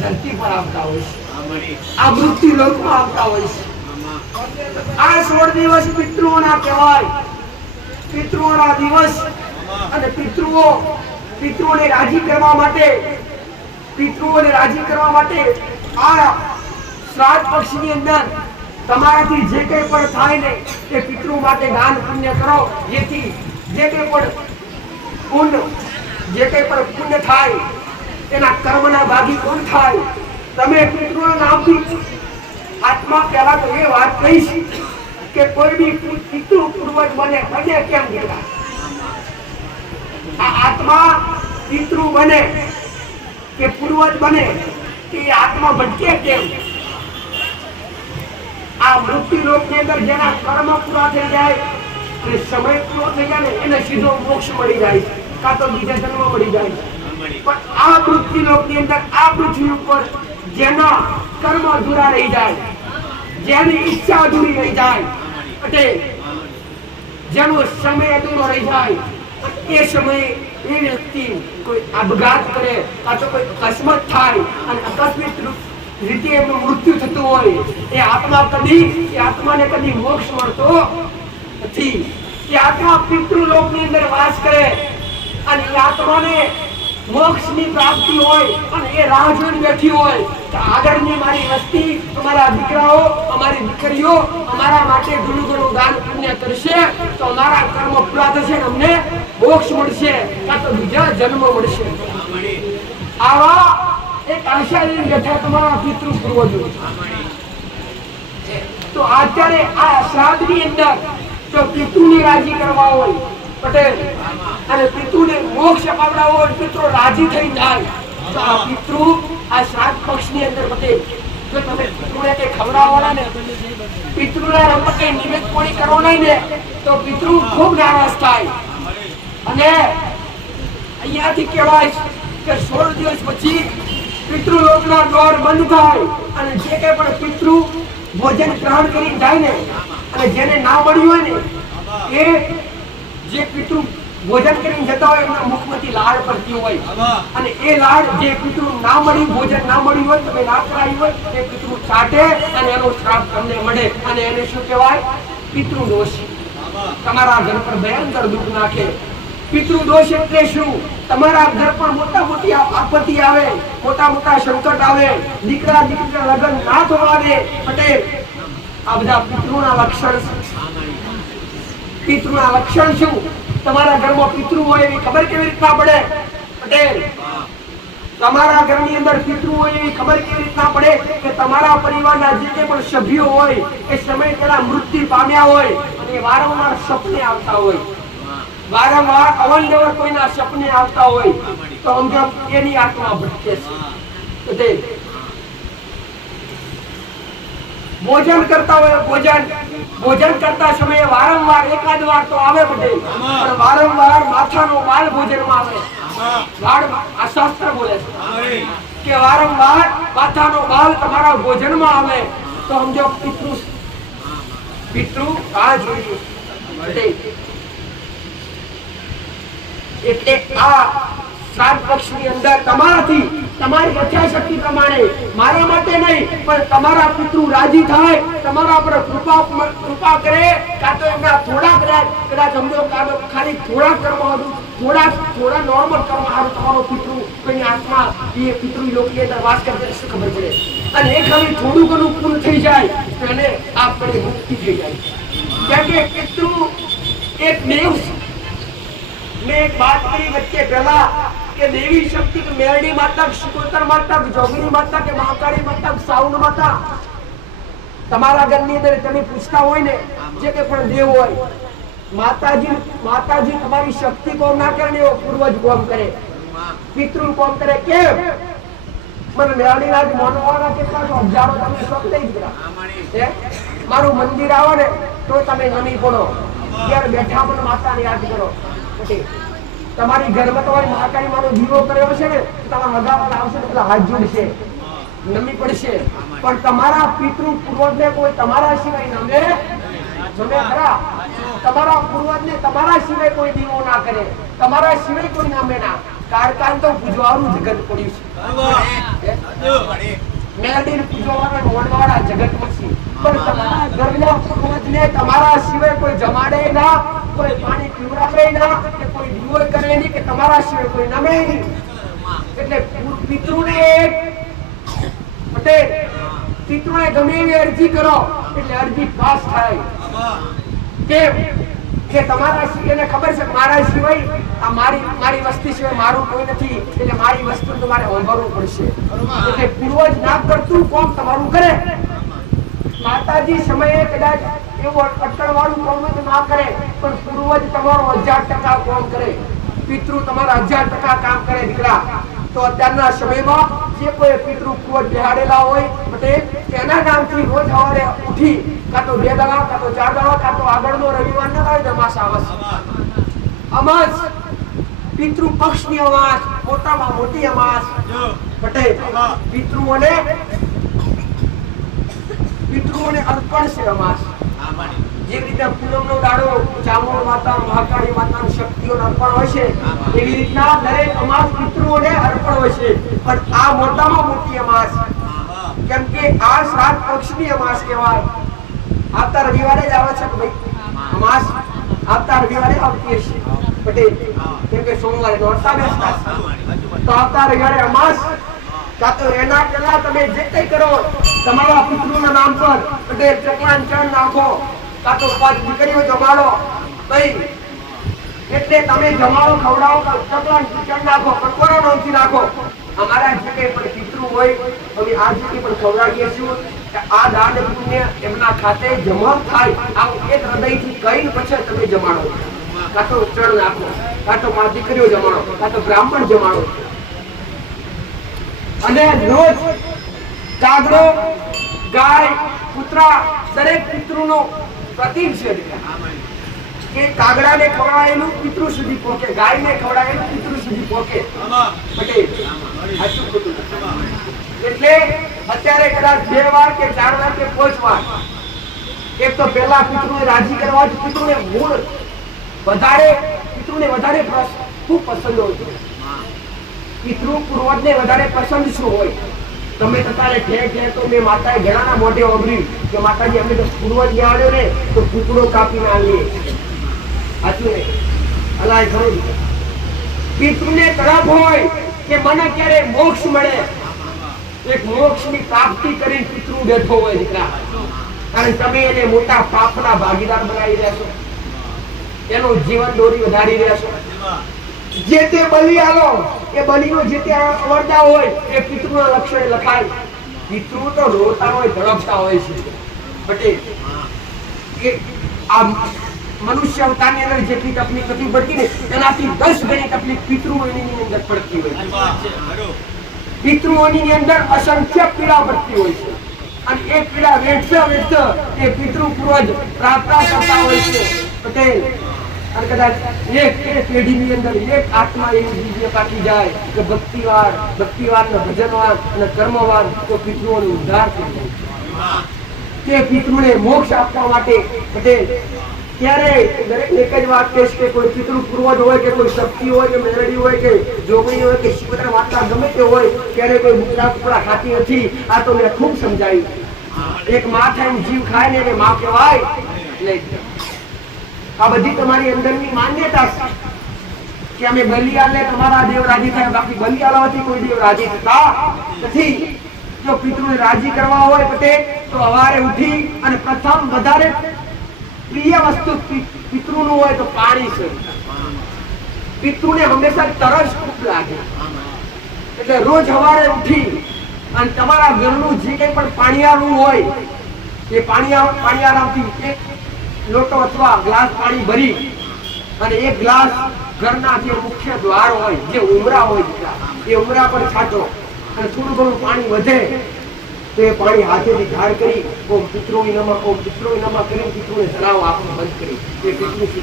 ધરતી પર આવતા હોય છે, આ મૃત્યુ લોકમાં આવતા હોય છે. આ 16 દિવસ પિતૃઓના કહેવાય, પિતૃઓના દિવસ. અને પિતૃઓને રાજી કરવા માટે, પિતૃઓને રાજી કરવા માટે આ શ્રાદ્ધ પક્ષની અંદર તમારાથી જે કંઈ પણ થાય ને એ પિતૃ માટે દાન પુણ્ય કરો, જેથી જે કંઈ પણ પુણ્ય થાય એના કર્મના ભાગી કોણ થાય? તમે પિતૃના નામથી આત્મા. પહેલા તો એ વાત કહીશ કે કોઈ બી પિતૃ પૂર્વજ બને કેમ કહેવાય? આ આત્મા પિતૃ બને કે પૂર્વજ બને એ આત્મા ભટકે કેમ? આ મૃત્યુ લોકની અંદર જેના કર્મ પૂરા થઈ જાય અને સમય પૂરો થઈ જાય ને એને સીધો મોક્ષ મળી જાય છે, કાં તો બીજા જન્મ મળી જાય છે. પણ આ મૃત્યુ લોકની અંદર આ પૃથ્વી ઉપર જેના કર્મ અધૂરા રહી જાય, જેની ઈચ્છા અધૂરી રહી જાય પટેલ, જેનો સમય અધૂરો રહી જાય, એ સમયે એ વ્યક્તિ કોઈ આપઘાત કરે કાં તો કોઈ અકસ્માત થાય અને આકસ્મિક રીતે એનું મૃત્યુ થતું હોય, એ આત્માને કદી મોક્ષ મળતો નથી. એ આત્મા પિતૃલોકની અંદર વાસ કરે અને એ આત્માને મોક્ષની પ્રાપ્તિ હોય અને એ રાહ જોઈને બેઠી હોય કે આગળની મારી વસ્તી, અમારા દીકરાઓ, અમારી દીકરીઓ અમારા માટે ઘણું ઘણું દાન પુણ્ય કરશે તો અમારા કર્મ પૂરા થશે અને અમને મોક્ષ મળશે કાં તો બીજા જન્મ મળશે. આવા એક આશા લઈને બેઠા તમારા પિતૃ પૂર્વજો. તો અત્યારે આ શ્રાદ્ધની અંદર જો પિતૃને રાજી કરવા હોય પટેલ અને પિતૃને મોક્ષ અપાવડાવો હોય, પિતૃ રાજી થઈ જાય તો આ પિતૃ આ શ્રાદ્ધ પક્ષની અંદર પટેલ જો તમે પિતૃને કઈ ખવડાવવાના ને, પિતૃના રમત કઈ નિવેદ પોણી કરવાના ને તો પિતૃ ખૂબ નારાજ થાય. અને અહીંયાથી કહેવાય કે 16 દિવસ પછી પિતૃલોકના દ્વાર બંધ થાય અને જે કંઈ પણ પિતૃ ભોજન ગ્રહણ કરી જાય ને અને જેને ના મળ્યું હોય ને એ જે પિતૃ ભોજન કરીને જતા હોય એમના મુખમાંથી લાળ પડતી હોય અને એ લાળ જે પિતૃ ના મળી ભોજન ના મળ્યું હોય તમે ના કરાવી હોય એ પિતૃ ચાટે અને એનો શ્રાપ તમને મળે અને એને શું કહેવાય? પિતૃ દોષ. તમારા ઘર પર ભયંકર દુઃખ નાખે. પિતૃ દોષ એટલે શું? તમારા ઘર પર મોટા મોટી આપત્તિ આવે, મોટા મોટા સંકટ આવે, દીકરા દીકરીના લગ્ન ના થવા દે. પટેલ, આ બધા પિતૃના લક્ષણ. પિતૃના લક્ષણ શું? તમારા ઘરમાં પિતૃ હોય એવી ખબર કેવી રીતના પડે? પટેલ, તમારા ઘરની અંદર પિતૃ હોય એવી ખબર કેવી રીતના પડે કે તમારા પરિવારના જે પણ સભ્યો હોય એ સમય પહેલા મૃત્યુ પામ્યા હોય અને વારંવાર સપને આવતા હોય, વારંવાર અવનજવર કોઈના સપને આવતા હોય તો સમજો એની આત્મા ભટકે છે. પટેલ, ભોજન કરતા હોય, ભોજન કરતા સમયે વારંવાર એકાદ વાર તો આવે પટેલ, પણ વારંવાર માથાનો વાળ ભોજનમાં આવે. વાળ આ શાસ્ત્ર બોલે છે કે વારંવાર માથાનો વાળ તમારા ભોજનમાં આવે તો સમજો પિતૃ આ જોયું. એટલે આ શ્રાદ્ધ પક્ષની અંદર તમારાથી તમારી યથાશક્તિ પ્રમાણે, મારા માટે નહીં પણ તમારા પિતૃ રાજી થાય, તમારા પર કૃપા કરે, કાં તો એમના કદાચ સમજો ખાલી થોડા કર્મ હતું, થોડા નોર્મલ કર્મ હારું તમારો પિતૃ કોઈની આત્મા એ પિતૃ લોકની અંદર વાસ કરે શું ખબર પડે અને એ ખાલી થોડું ઘણું પૂર્ણ થઈ જાય તો એને આપણે મુક્તિ થઈ જાય. કેમ કે પિતૃ એક દેવ છે. મેં એક વાત કરી વચ્ચે પહેલા કે દેવી શક્તિ કે મેરડી માતા, શિકોતર માતા, જોગણી માતા કે મહાકાળી માતા, સાઉન્ડ માતા, તમારા ઘરની અંદર તમે પૂછતા હોય ને જે કે પણ દેવ હોય, માતાજી તમારી શક્તિ કોમ ના કરે ને એવો પૂર્વજ કોમ કરે, પિતૃ કોમ કરે. કેમ? મને મેરડીના જ માનવાના કેટલા હજારો તમે શક્તિ જ કર્યા. મારું મંદિર આવો ને તો તમે નમી પડો, ઘેર બેઠા પણ માતાને યાદ કરો. તમારી ઘરમાં તમારી મહાકાળી માનો દીવો કર્યો છે ને તમારા હગાવાલા આવશે તો પેલા હાથ જોડશે, નમી પડશે. પણ તમારા પિતૃ પૂર્વજને કોઈ તમારા સિવાય નમે ખરા? તમારા પૂર્વજને તમારા સિવાય કોઈ દીવો ના કરે, તમારા સિવાય કોઈ નમે ના. કારકાન તો પૂજવાનું જગત પડ્યું છે. મેરડીને પૂજવાના મોડવાળા જગતમાં છે, પણ તમારા ઘરના પૂર્વજને તમારા સિવાય કોઈ જમાડે ના, કોઈ પાણી પીવડાવે ના, કે કોઈ દીવો કરે નહીં, કે તમારા સિવાય કોઈ નમે નહીં. એટલે પિતૃને પટેલ, પિતૃને ગમે એવી અરજી કરો એટલે અરજી પાસ થાય. કેમ કે તમારા એને ખબર છે મારા સિવાય આ મારી વસ્તી સિવાય મારું કોઈ નથી, એટલે મારી વસ્તુ તમારે સાંભળવું પડશે. એટલે પૂર્વજ ના કરતું કોમ તમારું કરે. માતાજી સમયે કદાચ એવું અટકળવાળું કોમ ના કરે પણ પૂર્વજ તમારો 1000% કામ કરે, પિતૃ તમારા 1000% કામ કરે. દીકરા, તો અત્યારના સમયમાં જે કોઈ પિતૃ પૂર્વજ બેહાડેલા હોય પટેલ, તેના નામથી રોજ સવારે ઉઠી કાં તો 2 દાડા, કાં તો 4 દાડા, કાં તો આગળનો રવિવાર ના થાય અમાસ આવે. અમાસ પિતૃ પક્ષની અમાસ, મોટામાં મોટી અમાસ પટેલ. પિતૃઓને અર્પણ છે અમાસ. જે રીતે પૂનમનો દાડો ચામુંડ માતા, મહાકાળી માતાની શક્તિઓને અર્પણ હોય છે, એવી રીતના દરેક અમાસ પિતૃઓને અર્પણ હોય છે. પણ આ મોટામાં મોટી અમાસ, કેમ કે આ શ્રાદ્ધ પક્ષની અમાસ કહેવાય. આવતા રવિવારે જ આવે છે ભાઈ અમાસ, આવતા રવિવારે આવતી હશે પટેલ, કેમ કે સોમવારે નોરતા બેસતા તો આવતા રવિવારે અમાસ. કાં તો એના પહેલા તમે જે કંઈ કરો તમારા પિતૃના નામ પર પટેલ ચકલાન ચણ નાખો, કાં તો 5 દીકરીઓ જમાડો ભાઈ. એટલે તમે જમાડો ખવડાવો, ચકલાન ચણ નાખો, પણ કોના નામથી નાખો? અમારા જે કંઈ પણ પિતૃ હોય અમે આ જગ્યાએ પણ ખવડાવીએ છીએ. આ દાન પુણ્ય એમના ખાતે જમા થાય, આવું એક હૃદયથી કહીને પછી તમે જમાડો. કાં તો ચણ નાખો, કાં તો 5 દીકરીઓ જમાડો, કાં તો બ્રાહ્મણ જમાડો. અને રોજ કાગડો, ગાય, કૂતરા દરેક પિતૃનો પ્રતીક છે કે કાગડાને ખવડાવેલું પિતૃ સુધી પહોંચે, ગાયને ખવડાવેલું પિતૃ સુધી પહોંચે. એટલે અત્યારે કદાચ 2 વાર કે 4 વાર કે 5 વાર, એક તો પહેલા પિતૃને રાજી કરવા જ પિતૃને મૂળ પિતૃને વધારે ખૂબ પસંદ હોય. પિતૃ પૂર્વજને વધારે પસંદ શું હોય? તમે તમારે ઠેર તો મેં માતાએ ઘણાના મોઢે ઓગળ્યું કે માતાજી અમે તો પૂર્વજ આવ્યો ને તો ટુકડો કાપીને આવીએ. સાચું ને? અલાય ખરું. પિતૃને તરફ હોય કે મને ક્યારે મોક્ષ મળે, એક મોક્ષની પ્રાપ્તિ કરી પિતૃ બેઠો હોય દીકરા. કારણ તમે એને મોટા પાપના ભાગીદાર બનાવી રહ્યા છો, એનું જીવન દોરી વધારી રહ્યા છો. જે તે બલિ આલો એ બલિનો જે તે અવરદા હોય એ પિતૃના લક્ષણે લખાય. પિતૃ તો રોતા હોય, ધડકતા હોય છે. પટેલ કે આ મનુષ્ય અવતારની અંદર જેટલી તકલીફ નથી પડતી ને એનાથી 10 ગણી તકલીફ પિતૃઓની અંદર પડતી હોય. પિતૃઓની અંદર અસંખ્ય પીડા પડતી હોય છે અને એ પીડા વેઠતા એ પિતૃ પૂર્વજ પ્રાર્થના કરતા હોય છે. પટેલ અને કદાચ એક પેઢીની અંદર એક આત્મા એવી બીજે પાકી જાય કે ભક્તિવાન ભજનવાન અને કર્મવાન તો પિતૃઓનો ઉદ્ધાર થઈ જાય. તે પિતૃને મોક્ષ આપવા માટે પટેલ ત્યારે દરેક એક જ વાત કહીશ કે કોઈ પિતૃ પૂર્વજ હોય કે કોઈ શક્તિ હોય કે મેલડી હોય કે જોગણી હોય કે શિવતર માતા ગમે તે હોય ત્યારે કોઈ મુકડા ખાતી નથી. આ તો મેં ખૂબ સમજાયું. એક માં થાય જીવ ખાય ને એને માં કહેવાય નહીં. આ બધી તમારી અંદરની માન્યતા કે અમે બલિયાને તમારા દેવ રાજી થાય, બાકી બલિયાલાથી કોઈ દેવ રાજી થતા નથી. જો પિતૃને રાજી કરવા હોય પટેલ તો સવારે ઉઠી અને પ્રથમ વધારે પ્રિય વસ્તુ પિતૃનું હોય તો પાણી છે. પિતૃને હંમેશા તરસ ખૂબ લાગે એટલે રોજ સવારે ઉઠી અને તમારા ઘરનું જે કંઈ પણ પાણીયારું હોય એ પાણીયારામથી એક લોટો અથવા ગ્લાસ પાણી ભરી અને એક ગ્લાસ ઘરના જે મુખ્ય દ્વાર હોય જે ઉમરા હોય એ ઉમરા પર છાંટો અને થોડું ઘણું પાણી વધે તો એ પાણી હાથેથી ધાર કરી ઓમ પિતૃોય નમઃ કરી પિતૃને ચડાવો આપવાનું બંધ કરી એ પિતૃ.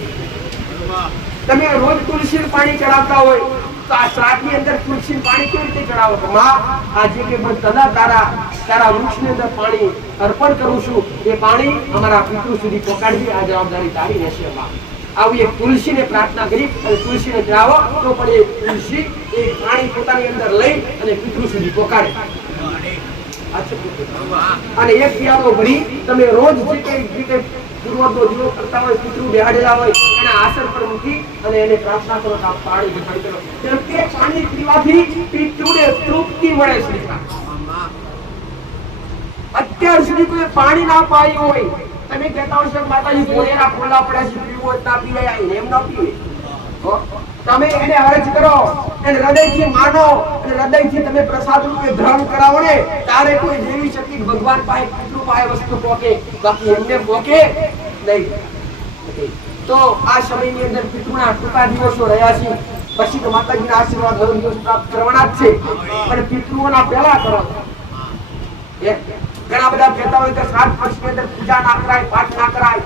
તમે રોજ તુલસીનું પાણી ચડાવતા હોય તો આ શ્રાદ્ધની અંદર તુલસીનું પાણી કેવી રીતે ચડાવો? માં આજે કે તારા વૃક્ષની અંદર પાણી અર્પણ કરું છું, એ પાણી અમારા પિતૃ સુધી પહોંચાડવી, આ જવાબદારી તારી રહેશે. માં આવી એક તુલસીને પ્રાર્થના કરી અને તુલસીને ચડાવો તો પણ એ તુલસી એ પાણી પોતાની અંદર લઈ અને પિતૃ સુધી પહોંચાડે. અને એક પિયાલો ભરી તમે રોજ જે કઈ રીતે પૂર્વજનો દીવો કરતા હોય, પિતૃ બેહાડેલા હોય એના આસન પર મૂકી અને એને પ્રાર્થના કરો કે પાણી ઘટાડી કરો. કેમ કે પાણી પીવાથી પિતૃને તૃપ્તિ મળે છે. અત્યાર સુધી કોઈ પાણી ના પાયું હોય, તમે કહેતા હશો માતાજી ભોળેના ફોલા પડ્યા છે, પીવું હોય ના પીવાય, એમ ના પીવે. તમે એને અરજ કરો અને હૃદયથી માનો અને હૃદયથી તમે પ્રસાદ રૂપે ગ્રહણ કરાવો ને ત્યારે કોઈ દેવી શક્તિ ભગવાન પાસે પિતૃ પાસે વસ્તુ પોકે, બાકી એમને પોકે નહીં. તો આ સમયની અંદર પિતૃના ટૂંકા દિવસો રહ્યા છે, પછી તો માતાજીના આશીર્વાદ 9 દિવસ પ્રાપ્ત કરવાના જ છે, પણ પિતૃઓના પહેલા કરો. ઘણા બધા કહેતા હોય કે શ્રાદ્ધ પક્ષની અંદર પૂજા ના કરાય, પાઠ ના કરાય,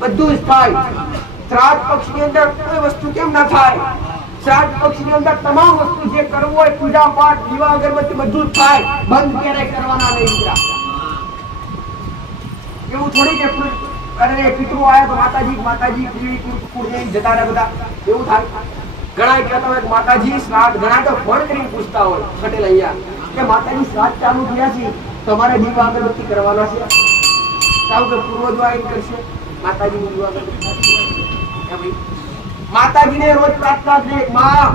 બધું જ થાય. શ્રાદ્ધ પક્ષની અંદર કોઈ વસ્તુ કેમ ના થાય? શ્રાદ્ધ પક્ષની અંદર તમામ વસ્તુ જે કરવું હોય પૂજા પાઠ દીવા અગરબત્તી બધું જ થાય, બંધ ક્યારેય કરવાના નહીં. એવું થોડી કે અરે પિતૃ આયા તો માતાજી કુળદેવી જતા રહ્યા બધા, એવું થાય. ઘણા કહેતા હોય માતાજી શ્રાદ્ધ, ઘણા તો ફોન કરીને પૂછતા હોય પટેલ અહીંયા કે માતાજી શ્રાદ્ધ ચાલુ થયા છે, તમારે દીવા અગરબત્તી કરવાના છે? કારણ કે પૂર્વજો આવીને કરશે માતાજીની દીવા અગરબત્તી. માતાજીને રોજ પ્રાર્થના છે, માં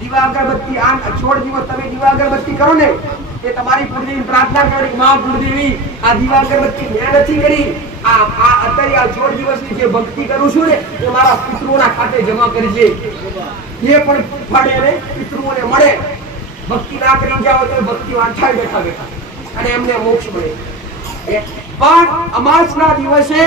દીવા અગરબત્તી આ 16 દિવસ તમે દીવા અગરબત્તી કરો ને એ તમારી કુળદેવી પ્રાર્થના કરી, માં કુળદેવી આ દીવા અગરબત્તી મેં નથી કરી, આ અત્યારે આ 16 દિવસની જે ભક્તિ કરું છું ને એ મારા પિતૃઓના ખાતે જમા કરજે. એ પણ ફળે ને પિતૃઓને મળે. ભક્તિ ના કરી જાઓ તો ભક્તિ વાંચાય બેઠા અને એમને મોક્ષ મળે. પણ અમાસના દિવસે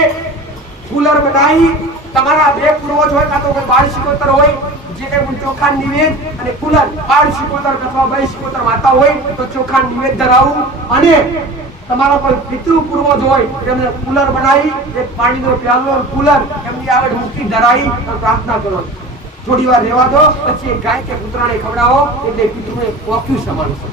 કુલર બનાવી તમારા બે પૂર્વજ હોય કાં તો કોઈ 12 શિકોતર હોય જે કઈ ચોખા નિવેદ અને કુલર 12 શિકોતર અથવા 2 શિકોતર માતા હોય તો ચોખા નિવેદ ધરાવવું, અને તમારા કોઈ પિતૃ પૂર્વજ હોય તેમને કુલર બનાવી એક પાણીનો પ્યાલો કુલર એમની આગળ મૂકી ધરાવી પ્રાર્થના કરો. થોડી વાર રહેવા દો, પછી ગાય કે કૂતરાને ખવડાવો એટલે પિતૃને પોખ્યું સમાન છે.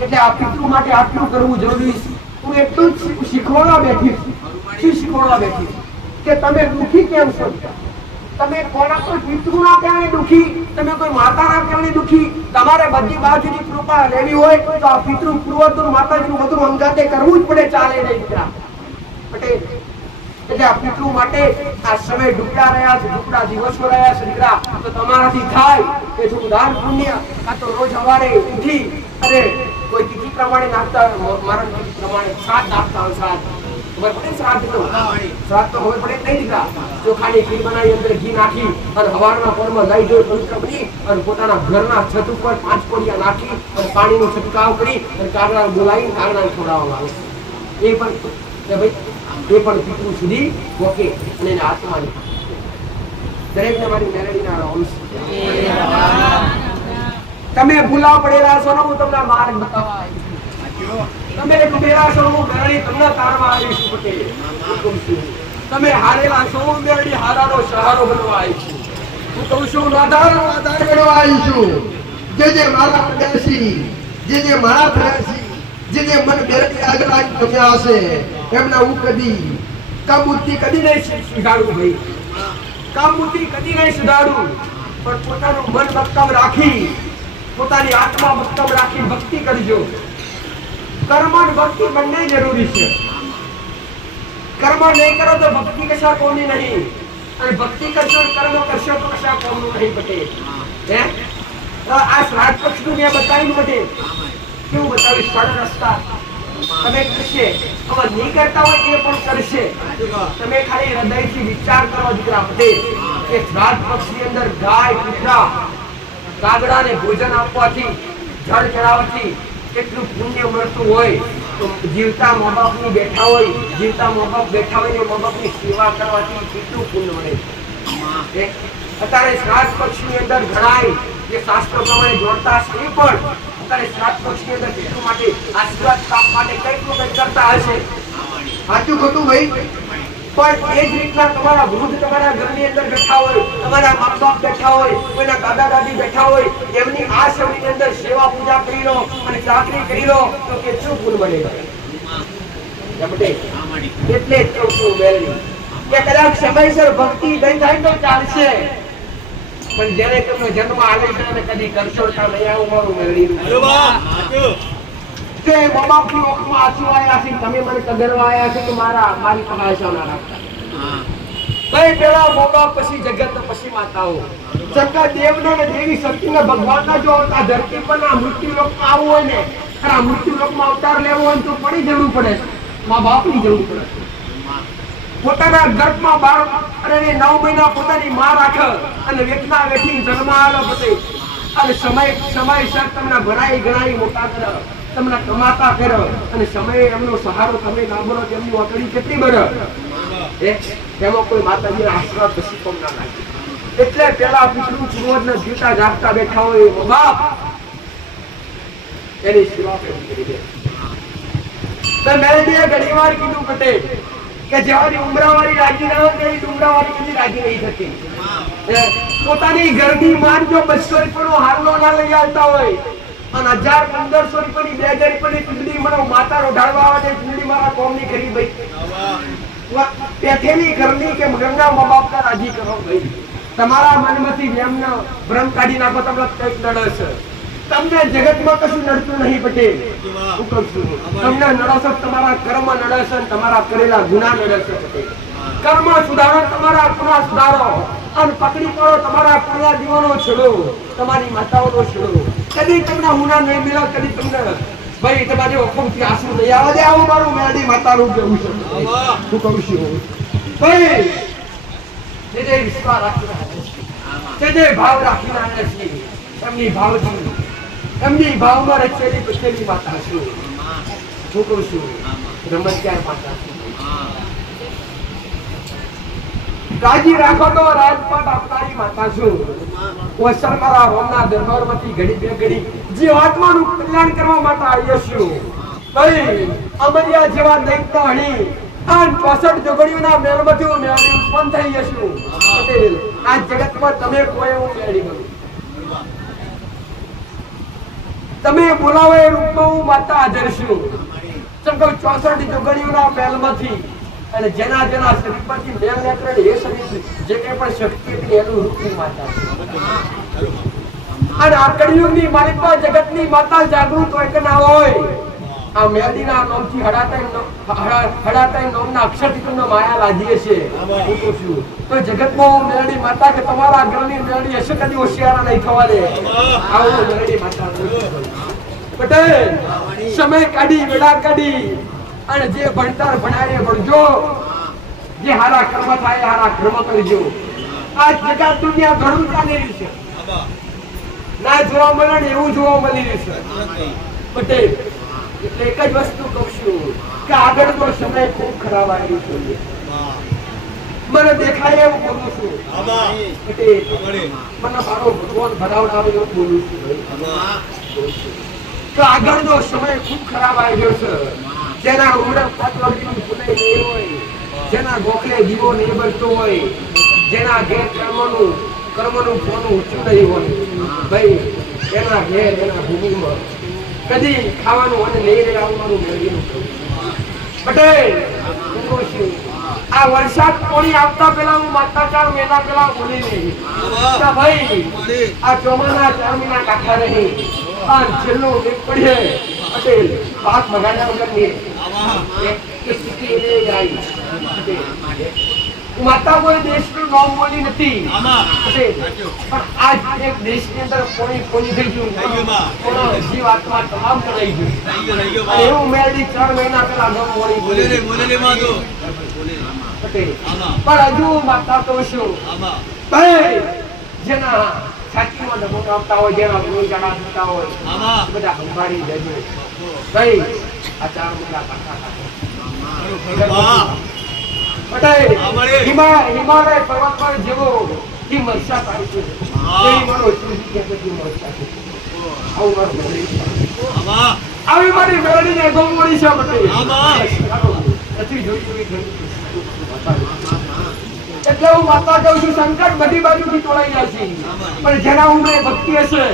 એટલે આ પિતૃ માટે આટલું કરવું જરૂરી છે. હું એટલું જ શીખવાડવા બેઠી છું. શું શીખવાડવા બેઠી છું? કે તમે દુખી કેમ છો? તમે કોના કોઈ પિતૃના કારણે દુખી, તમે કોઈ માતાના કારણે દુખી? તમારે બધી બાજુની કૃપા લેવી હોય તો આ પિતૃ પૂર્વજનું માતાજીનું બધું અંગાતે કરવું જ પડે, ચાલે નહીં દીકરા પટેલ. એટલે આ પિતૃ માટે આ સમય ડૂબડા રહ્યા છે, ડૂબડા દિવસો રહ્યા છે દીકરા. તો તમારાથી થાય કે થોડું દાન પુણ્ય કાં તો રોજ સવારે ઉઠી અને કોઈ તિથિ પ્રમાણે નાખતા મારણ તિથિ પ્રમાણે શ્રાદ્ધ નાખતા હોય. શ્રાદ્ધ ખબર પડે? શ્રાદ્ધ તો ખબર પડે નહીં દીકરા. ચોખાની ખીર બનાવી અંદર ઘી નાખી અને હવારના પોરમાં લઈ જોઈ પવિત્ર બની અને પોતાના ઘરના છત ઉપર 5 કોડિયા નાખી અને પાણીનો છંટકાવ કરી અને કાગડા બોલાવી કાગડાને ખવડાવવામાં આવે. એ પણ કે ભાઈ એ પણ પિતૃ સુધી પોકે અને એના આત્માની દરેકને મારી મેલડીના અંશ. તમે ભૂલા પડેલા છો ને હું તમને માર્ગ બતાવવા આવી છું. તમે ડૂબેલા છો હું મેલડી તમને તારવા આવી છું પટેલ. તમે હારેલા છો હું મેલડી હારાનો સહારો બનવા આવી છું. હું કહું છું નાદારનો આધાર બનવા આવી છું. જે મારા પડ્યાસી, જે મારા થયાસી, જે મન મેલડી આગળ આવી ગમ્યા હશે એમના હું કદી કામબુદ્ધિ કદી નહીં સુધારું ભાઈ. કામબુદ્ધિ કદી નહીં સુધારું, પણ પોતાનું મન મક્કમ રાખી, પોતાની આત્મા મક્કમ રાખી ભક્તિ કરજો. કર્મ અને ભક્તિ બંને જરૂરી છે. કર્મ નહીં કરો તો ભક્તિ કશા કોની નહીં, અને ભક્તિ કરશો કર્મ કરશો તો કશા કોમનું નહીં પટેલ. હે આ શ્રાદ્ધ પક્ષનું મેં બતાવ્યું પટેલ. કેવું બતાવ્યું? સરળ રસ્તા તમે કરશે, હવે નહીં કરતા હોય એ પણ કરશે. તમે ખાલી હૃદયથી વિચાર કરો દીકરા પટેલ કે શ્રાદ્ધ પક્ષની અંદર ગાય, કૂતરા, કાગડાને ભોજન આપવાથી, જળ ચડાવવાથી કેટલું પુણ્ય મળતું હોય. તો જીવતા મા બાપની બેઠા હોય, જીવતા મા બાપ બેઠા હોય મા બાપની સેવા કરવાથી કેટલું પુણ્ય મળે. અત્યારે શ્રાદ્ધ પક્ષની અંદર ઘણાય જે શાસ્ત્રો પ્રમાણે જોડતા છે એ પણ અત્યારે શ્રાદ્ધ પક્ષની અંદર કેટલું માટે આશીર્વાદ કામ માટે કંઈક કરતા હશે. સાચું ખોટું ભાઈ? પણ એ જ રીતના તમારા વૃદ્ધ તમારા ઘરની અંદર બેઠા હોય, તમારા મા બાપ બેઠા હોય, કોઈના દાદા દાદી બેઠા હોય, એમની આ સેવાની અંદર સેવા પૂજા કરી લો અને ચાકરી કરી લો તો કેટલું પુણ્ય મળે. એટલે જ કહું છું મેલડી કે કદાચ સમયસર ભક્તિ નહીં થાય તો ચાલશે, પણ જ્યારે તમને જન્મ આવે છે અને કદી કરશો તો નહીં આવું મારું મેલડી. કે મા બાપની ઓખમાં આંસુ આવ્યા છે, તમે મને કગરવા આવ્યા છે કે મારી પહાશા ના રાખતા. ભાઈ પેલા મા બાપ, પછી જગત, પછી માતાઓ. સકળ દેવના ને દેવી શક્તિના ભગવાનના જો આ ધરતી પર આ મૃત્યુ લોકમાં આવવું હોય ને, આ મૃત્યુ લોકમાં અવતાર લેવો હોય તો પડી જરૂર પડે, મા બાપની જરૂર પડે. પોતાના ગર્ભમાં 12 અને 9 મહિના પોતાની માં રાખે અને વેઠના વેઠી જન્મ આલો પતે અને સમયસર તમને ભરાઈ ગણાઈ મોટા કરે, તમને કમાતા કરો અને સમયે એમનો સહારો તમે ના બનો, તેમની ઓટડી કેટલી બને એમાં કોઈ માતાજીના આશીર્વાદ પછી કોમ ના લાગે. એટલે પેલા પિતૃ પૂર્વજને જીવતા જાગતા બેઠા હોય મા બાપ એની સેવા કરી દે. તો મેં ઘણી વાર કીધું પટેલ કે જેવાની ઉમરાવાળી રાજી ના હોય તેની ઉમરાવાળી કદી રાજી નહીં થતી. પોતાની ઘરની માન જો 200 રૂપિયાનો હારનો ના લઈ આવતા હોય અને 1000-1500 રૂપિયાની 2000 રૂપિયાની ચૂંટણી મને માતા રોઢાડવા આવે છે, ચૂંટણી મારા કોમની કરી ભાઈ પેથેલી ઘરની કે ઘરના મા બાપના રાજી કરો ભાઈ. તમારા મનમાંથી વ્યમનો ભ્રમ કાઢી નાખો, તમને કંઈક નડે છે. તમને જગતમાં કશું નડતું નહીં પટેલ. હું કહું છું તમને નડે છે તમારા કર્મ નડે છે, તમારા કરેલા ગુના નડે છે પટેલ. કર્મ સુધારો, તમારા ગુના સુધારો અને પકડી પડો તમારા પુણ્ય દીવાનો છોડો, તમારી માતાઓનો છોડો. કદી તમને ગુના નહીં મળે, કદી તમને ભાઈ તમારી ઓખમથી આંસુ નહીં આવે દે. આવું મારું મેલડી માતાનું કેવું છે. હું કહું છું ભાઈ જે વિશ્વાસ રાખીને જે ભાવ રાખીને આવ્યા છીએ એમની ભાવથી, એમની ભાવમાં રચેલી બચેલી માતા છું. હું કહું છું રમતચાર માતા છું. રાજી રાખો તો રાજપાટ આપનારી માતા છું. વસર મારા રોમના દરબારમાંથી ઘડી બે ઘડી જીવાત્માનું કલ્યાણ કરવા માટે આવ્યો છું. ભાઈ અમરિયા જેવા દૈત્ય હણી અને 64 જોગણીઓના મેળમાંથી હું મેળવી ઉત્પન્ન થઈ જશું. પટેલ આ જગતમાં તમે કોઈ એવું મેળવી બનો, તમે બોલાવો એ રૂપમાં હું માતા હાજર છું. ચમકો 64 જોગણીઓના મેળમાંથી અને જેના જેના શરીર પરથી મેલ નેત્ર એ શરીર જે કંઈ પણ શક્તિ હતી એનું રૂપની માતા છે. અને આ કળિયુગની માલિકા જગતની માતા જાગૃત હોય કે ના હોય, આ મેલડીના નામથી હડાતાઈ નામના અક્ષરથી તમને માયા લાગી છે. તો જગતમાં મેલડી માતા કે તમારા ઘરની મેલડી હશે કદી હોશિયાર નહીં થવા દે. આવો મેલડી માતા પટેલ સમય કાઢી વેળા કાઢી અને જે ભણતર ભણાય ભણજો, જે હારા કર્મ થાય હારા કર્મ કરજો. આ જગત દુનિયા ઘણું ચાલી રહ્યું છે, ના જોવા મળે ને એવું જોવા મળી રહ્યું છે પટેલ. એટલે એક જ વસ્તુ કહું છું કે આગળનો સમય ખૂબ ખરાબ આવી રહ્યો છે. મને દેખાય એવું બોલું છું પટેલ, મને મારો ભગવાન ભરાવડાવે એવું બોલું છું કે આગળનો સમય ખૂબ ખરાબ આવી રહ્યો છે. જેના ઉમરે 5 વર્ષની ફૂલાઈ ગઈ હોય, જેના ગોખલે દીવો નહીં બળતો હોય, જેના ઘેર કર્મનું ફોનું ઊંચું નહીં હોય, ભાઈ એના ઘેર એના ભૂમિમાં કદી ખાવાનું અને લઈ લઈ આવવાનું મેળવીનું પટેલ. આ વરસાદ પાણી આવતા પેલા હું માતાચાર મહિના પેલા બોલી નહીં ભાઈ, આ ચોમાના 4 મહિના કાઠા રહી અને છેલ્લો એક પડીએ પટેલ પાક બગાડ્યા વગર માતા કોઈ દેશનું નામ બોલી નથી પણ આજ એક દેશની અંદર કોની થઈ ગયું, જીવ આત્મા તમામ કરાઈ ગયું. એવું મેળવી 4 મહિના પેલા નામ બોલી પટેલ. પણ હજુ માતા તો શું ભાઈ, જેના છાતીમાં ધબોટ આવતા હોય, જેના લોહી જણા થતા હોય, બધા સંભાળી જજો ભાઈ. આ 4 મહિના કાઢા પટેલ. હિમાલય પર્વત પર જેવો હિમ વર્ષા થાય છે એવી મારો આવી મારી મેળવીને ગમવડી છે પટેલ. નથી જોયું એટલે હું માતા કહું છું, સંકટ બધી બાજુથી તોડાઈ જાય છે. પણ જેના ઉમરે ભક્તિ હશે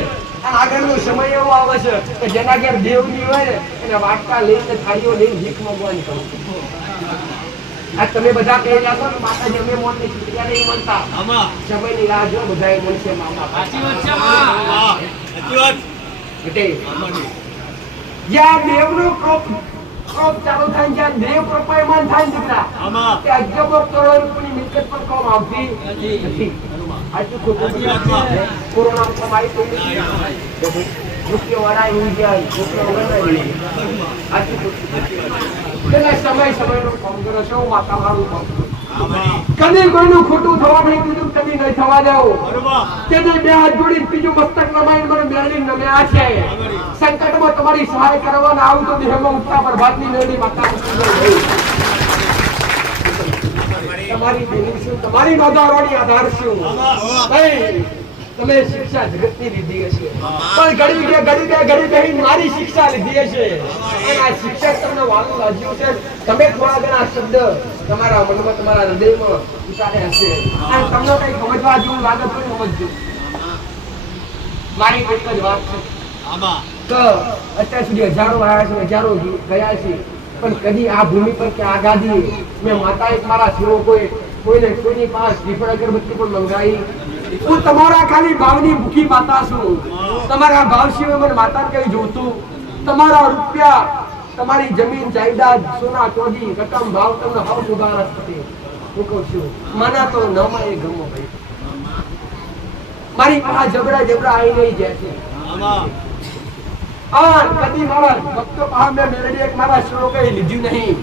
અને આગળનો સમય એવો આવે છે કે જેના ઘેર દેવની હોય ને એને વાટકા લઈને થાળીઓ લઈને ભીખ માંગવાની કહું. આ તમે બધા કહી રહ્યા છો ને માતાજી અમે મોટી છૂટ્યા નહીં મળતા, સમયની રાહ જો બધાએ મળશે મામા. જ્યાં દેવનો ક્રોપ ચાલુ થાય, જ્યાં દેવ કૃપાયમાન થાય દીકરા, તે અજબો કરોડ રૂપિયાની મિલકત પણ કામ આવતી નથી. કોરોના કમાઈ તો રૂપિયો વાળા એવું જાય, સમયનું કામ કરો છો. માતા મારું કામ કદી કોઈનું ખોટું થવા નહીં દીધું, કદી નહીં થવા દેવું. તેથી 2 હાથ જોડી બીજું મસ્તક નમાઈને મને મેળવી નમ્યા છે. સંકટમાં તમારી સહાય કરવાના આવું તો દેહમાં ઉઠતા પ્રભાતની મેળવી માતા તમારી બેની શું, તમારી નોંધારોની આધાર શું ભાઈ. તમે શિક્ષા જગતની લીધી હશે પણ ઘડી બેહી મારી શિક્ષા લીધી હશે અને આ શિક્ષક તમને વાલું લાગ્યું છે. તમે થોડા ઘણા શબ્દ તમારા મનમાં તમારા હૃદયમાં ઉતાર્યા હશે અને તમને કઈ સમજવા જેવું લાગે તો સમજજો. મારી એક જ વાત છે કે અત્યાર સુધી હજારો આવ્યા છે, હજારો ગયા છે, પણ કદી આ ભૂમિ પર કે આગાદી મેં માતાએ મારા સેવકોએ કોઈની પાસે શ્રીફળ અગરબત્તી પણ મંગાવી. હું તમારા ખાલી ભાવની ભૂખી માતા છું. તમારા ભાવ સિવાય મને માતા કઈ જોતું. તમારા રૂપિયા, તમારી જમીન જાયદાદ, સોના ચોદી રકમ ભાવ તમને હાવ સુધારસ થતી. હું કહું છું મને તો ન મળે ગમો ભાઈ. મારી પાસે જબરા આવી નહીં જાય છે. કદી મારા ભક્તો પાસે મેં મેળવી એક મારા શોરો કઈ લીધું નહીં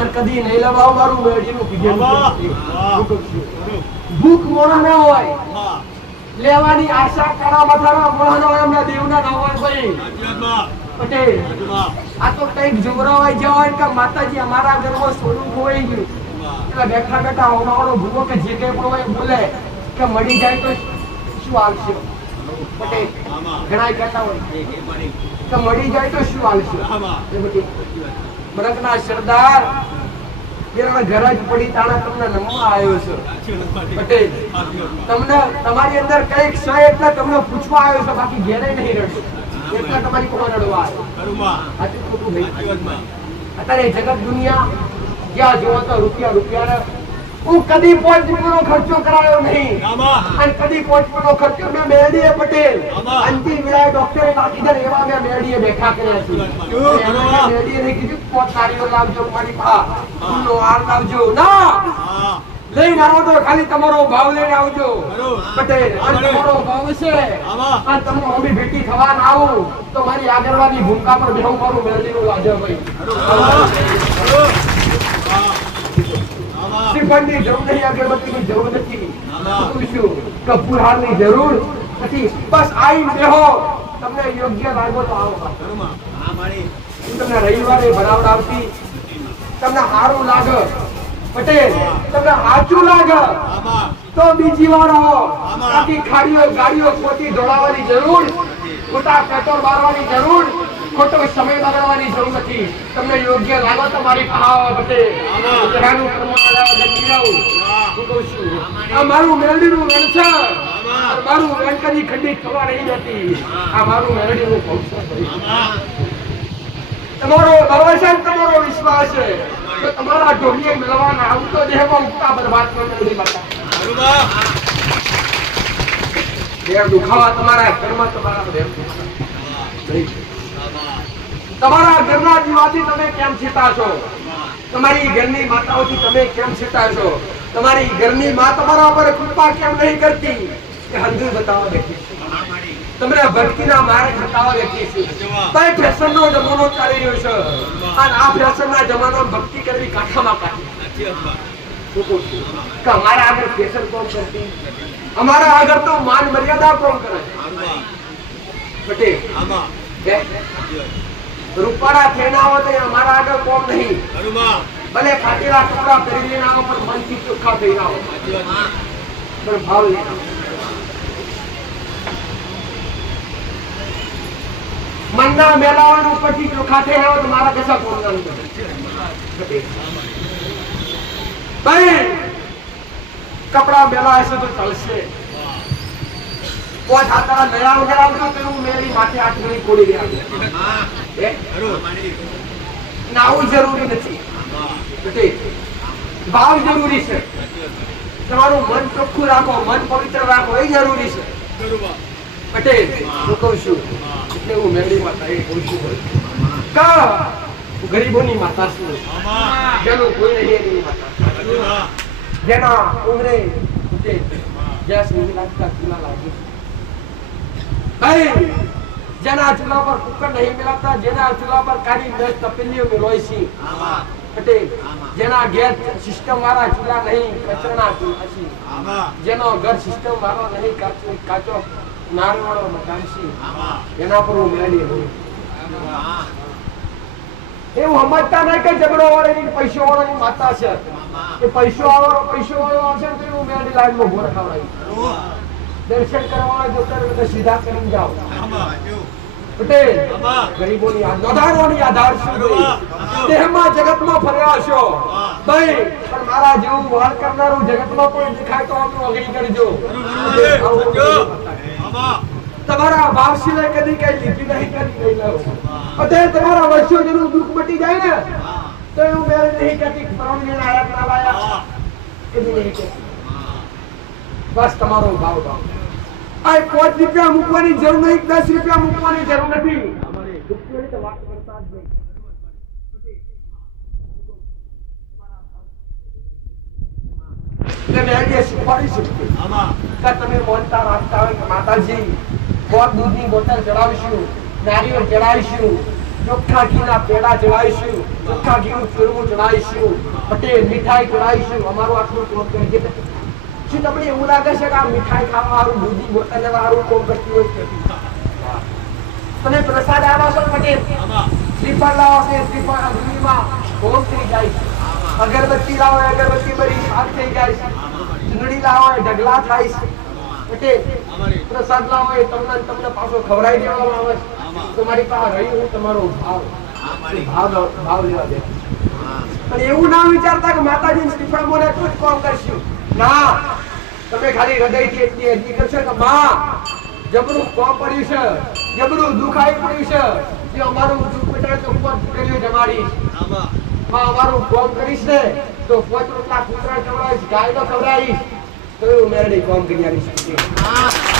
અને કદી નહીં લવાવ મારું મેળવીનું કીધું. ભૂખ મોણા ના હોય, લેવાની આશા કરા મથારા મોણા ના હોય, એમના દેવના ના હોય ભાઈ પટેલ. આ તો કઈક જોગરાવાઈ જવાય કે માતાજી અમારા ઘરમાં સોનું ખોવાઈ ગયું એટલે બેઠા બેઠા હોવાનો ભૂવો કે જે કઈ પણ બોલે કે મળી જાય તો શું આવશે પટેલ. ઘણા કહેતા હોય કે મળી જાય તો શું આવશે. બરકના સરદાર ઘર જ પડી તાણા તમને નમવા આવ્યો છે પટેલ. તમને તમારી અંદર કઈક છે એટલે તમને પૂછવા આવ્યો છે, બાકી ઘેરે નહીં રડો એટલે તમારી કોણ રડવા આવ્યો. અત્યારે જગત દુનિયા જ્યાં જોવો તો રૂપિયા રૂપિયા હું કદી પોચનો ખર્ચો કરાયો નહીં અને કદી પોચનો ખર્ચો મેં મેળડીએ પટેલ અંતિમ વિરાય ડોક્ટરે નાખી દે એવા મેં મેળડીએ બેઠા કર્યા છે મેળડીએ કીધું પોચ સારીઓ લાવજો મારી પા ફૂલનો હાર લાવજો ના લઈને આવો તો ખાલી તમારો ભાવ લઈને આવજો પટેલ અને તમારો ભાવ છે અને તમે અમે ભેટી થવા ના આવો તો મારી આગળવાની ભૂમિકા પર બેહું મારું મેળડીનું લાજો ભાઈ શ્રીફળની જરૂર નહીં અગરબત્તીની જરૂર નથી શું કપૂરહારની જરૂર નથી બસ આઈ બેહો તમને યોગ્ય લાગો તો આવો હું તમને રવિવારે ભરાવડાવતી તમને સારું લાગે પટેલ તમને સાચું લાગે તો બીજી વાર આવો બાકી ખાડીઓ ગાડીઓ ખોટી દોડાવવાની જરૂર ખોટા પેટ્રોલ મારવાની જરૂર ખોટો સમય બગાડવાની જરૂર નથી તમને યોગ્ય લાગો તો મારી પાસે પટેલ જગાનું પ્રમાણ જમી જાઉં હું કહું છું આ મારું મેલડીનું રણ છે મારું રણ કદી ખંડિત થવા નહીં જતી આ મારું મેલડીનું ભવિષ્ય તમારો ભરોસો તમારો વિશ્વાસ છે તો તમારા ઢોલિયે મેળવવાના આવતો દેહમાં ઉગતા બરબાદ કરવાની બતા દેહ દુખાવા તમારા ઘરમાં તમારા દેહ તમારા ઘરના જીવાથી તમે કેમ છીતા છો તમારી ઘરની માતાઓથી તમે કેમ છીતા છો તમારી ઘરની માં તમારા પર કૃપા કેમ નહીં કરતી કે હંધુ બતાવવા બેઠી તમને ભક્તિના માર્ગ બતાવવા બેઠી છે ભાઈ ફેશનનો જમાનો ચાલી રહ્યો છે અને આ ફેશનના જમાનામાં ભક્તિ કરવી કાઠામાં કાઠી કે અમારા આગળ ફેશન કોણ કરતી અમારા આગળ તો માન મર્યાદા કોણ કરે પટેલ રૂપાળા થેના હોય તો અમારા આગળ કોમ નહીં ભલે ફાટેલા કપડા પહેરી લેના પર મનથી ચોખ્ખા થઈ ના હોય પણ ભાવ લેના મનના મેલાવાનું પછી ચોખ્ખા થઈ આવ્યો તો મારા કશા કોમ ના ભાઈ કપડા મેલા હશે તો ચાલશે કોઈ હાથા નયા વગેરે તો હું મેરી માથે આટલી કોડી ગયા નાવું જરૂરી નથી ભાવ જરૂરી છે તમારું મન ચોખ્ખું રાખો મન પવિત્ર રાખો એ જરૂરી છે પટેલ હું કહું છું એટલે હું મેળી માતા એ કહું છું ગરીબોની માતા છું જેનું કોઈ નહીં એની માતા જેના ઉમરે જ્યાં સુધી લાગતા ચૂલા લાગે ભાઈ જેના ચૂલા પર કુકર નહીં મિલાતા જેના ચૂલા પર કાળી મિર્ચ તપેલીઓ મિલોય છે પટેલ જેના ગેસ સિસ્ટમ વાળા ચૂલા નહીં કચરાના ચૂલા છે જેનો ઘર સિસ્ટમ વાળો નહીં કાચો નારવાળો મકાન છે એના પર હું મેળી હું એવું સમજતા નહીં કે ઝઘડો વાળાની પૈસો વાળાની માતા છે એ પૈસો વાળો આવશે તો હું મેળી લાઈનમાં ભોર ખાવડાવી દર્શન કરવા જો સીધા કરીને જાઓ પટેલ ગરીબોની આધારોની આધાર શું દેહમાં જગતમાં ફર્યા છો ભાઈ પણ મારા જેવું વાળ કરનારું જગતમાં કોઈ દેખાય તો આપણું અગણી કરજો તમારા ભાવ સિવાય કદી કઈ લીધી નહીં કરી ગઈ લો પટેલ તમારા વર્ષો જેનું દુઃખ મટી જાય ને તો એવું મેળ નહીં કરતી પરમને આયા ના લાયા કદી નહીં કરતી બસ તમારો ભાવ આ 5 રૂપિયા મૂકવાની જરૂર નહીં 10 રૂપિયા મૂકવાની જરૂર નથી રૂપિયાની તો વાત કરતા જ નહીં મેળવીએ શીખવાડી શકીએ તમે બોલતા રાખતા હોય કે માતાજી ગોળ દૂધની બોટલ ચડાવીશું નારિયેળ ચડાવીશું ચોખ્ખા ઘીના પેડા ચડાવીશું ચોખ્ખા ઘીનું ચૂરમું ચડાવીશું પટેલ મીઠાઈ ચડાવીશું અમારું આટલું કોમ કરીએ શું તમને એવું લાગે છે કે આ મીઠાઈ ખાવા વાળું દૂધની બોટલ લેવા વાળું કોમ કરતી હોય તમે પ્રસાદ આવો છો પટેલ શ્રીફળ લાવો છો શ્રીફળ અગ્નિમાં હોમ થઈ જાય અગરબત્તી લાવો અગરબત્તી બરી શાક થઈ જાય ચૂંદડી લાવો ઢગલા થાય પટેલ પ્રસાદ લાવો તમને પાછો ખવડાવી દેવામાં આવે તમારી પાસે રહી હું તમારો ભાવ લેવા દે પણ એવું ના વિચારતા કે માતાજી શ્રીફળ બોલે તો જ કોમ કરશું ના તમે ખાલી હૃદયથી એટલી અરજી કરશો કે માં જબરું કોમ પડ્યું છે જબરું દુઃખ આવી પડ્યું છે જે અમારું દુઃખ મિટાડે તો ઉપર કર્યું જમાડી માં અમારું કામ કરીશ ને તો 5 રોટલા કૂતરા ખવડાવીશ ગાય તો ખવડાવીશ તો એવું મેરડી કામ કરી આવીશ.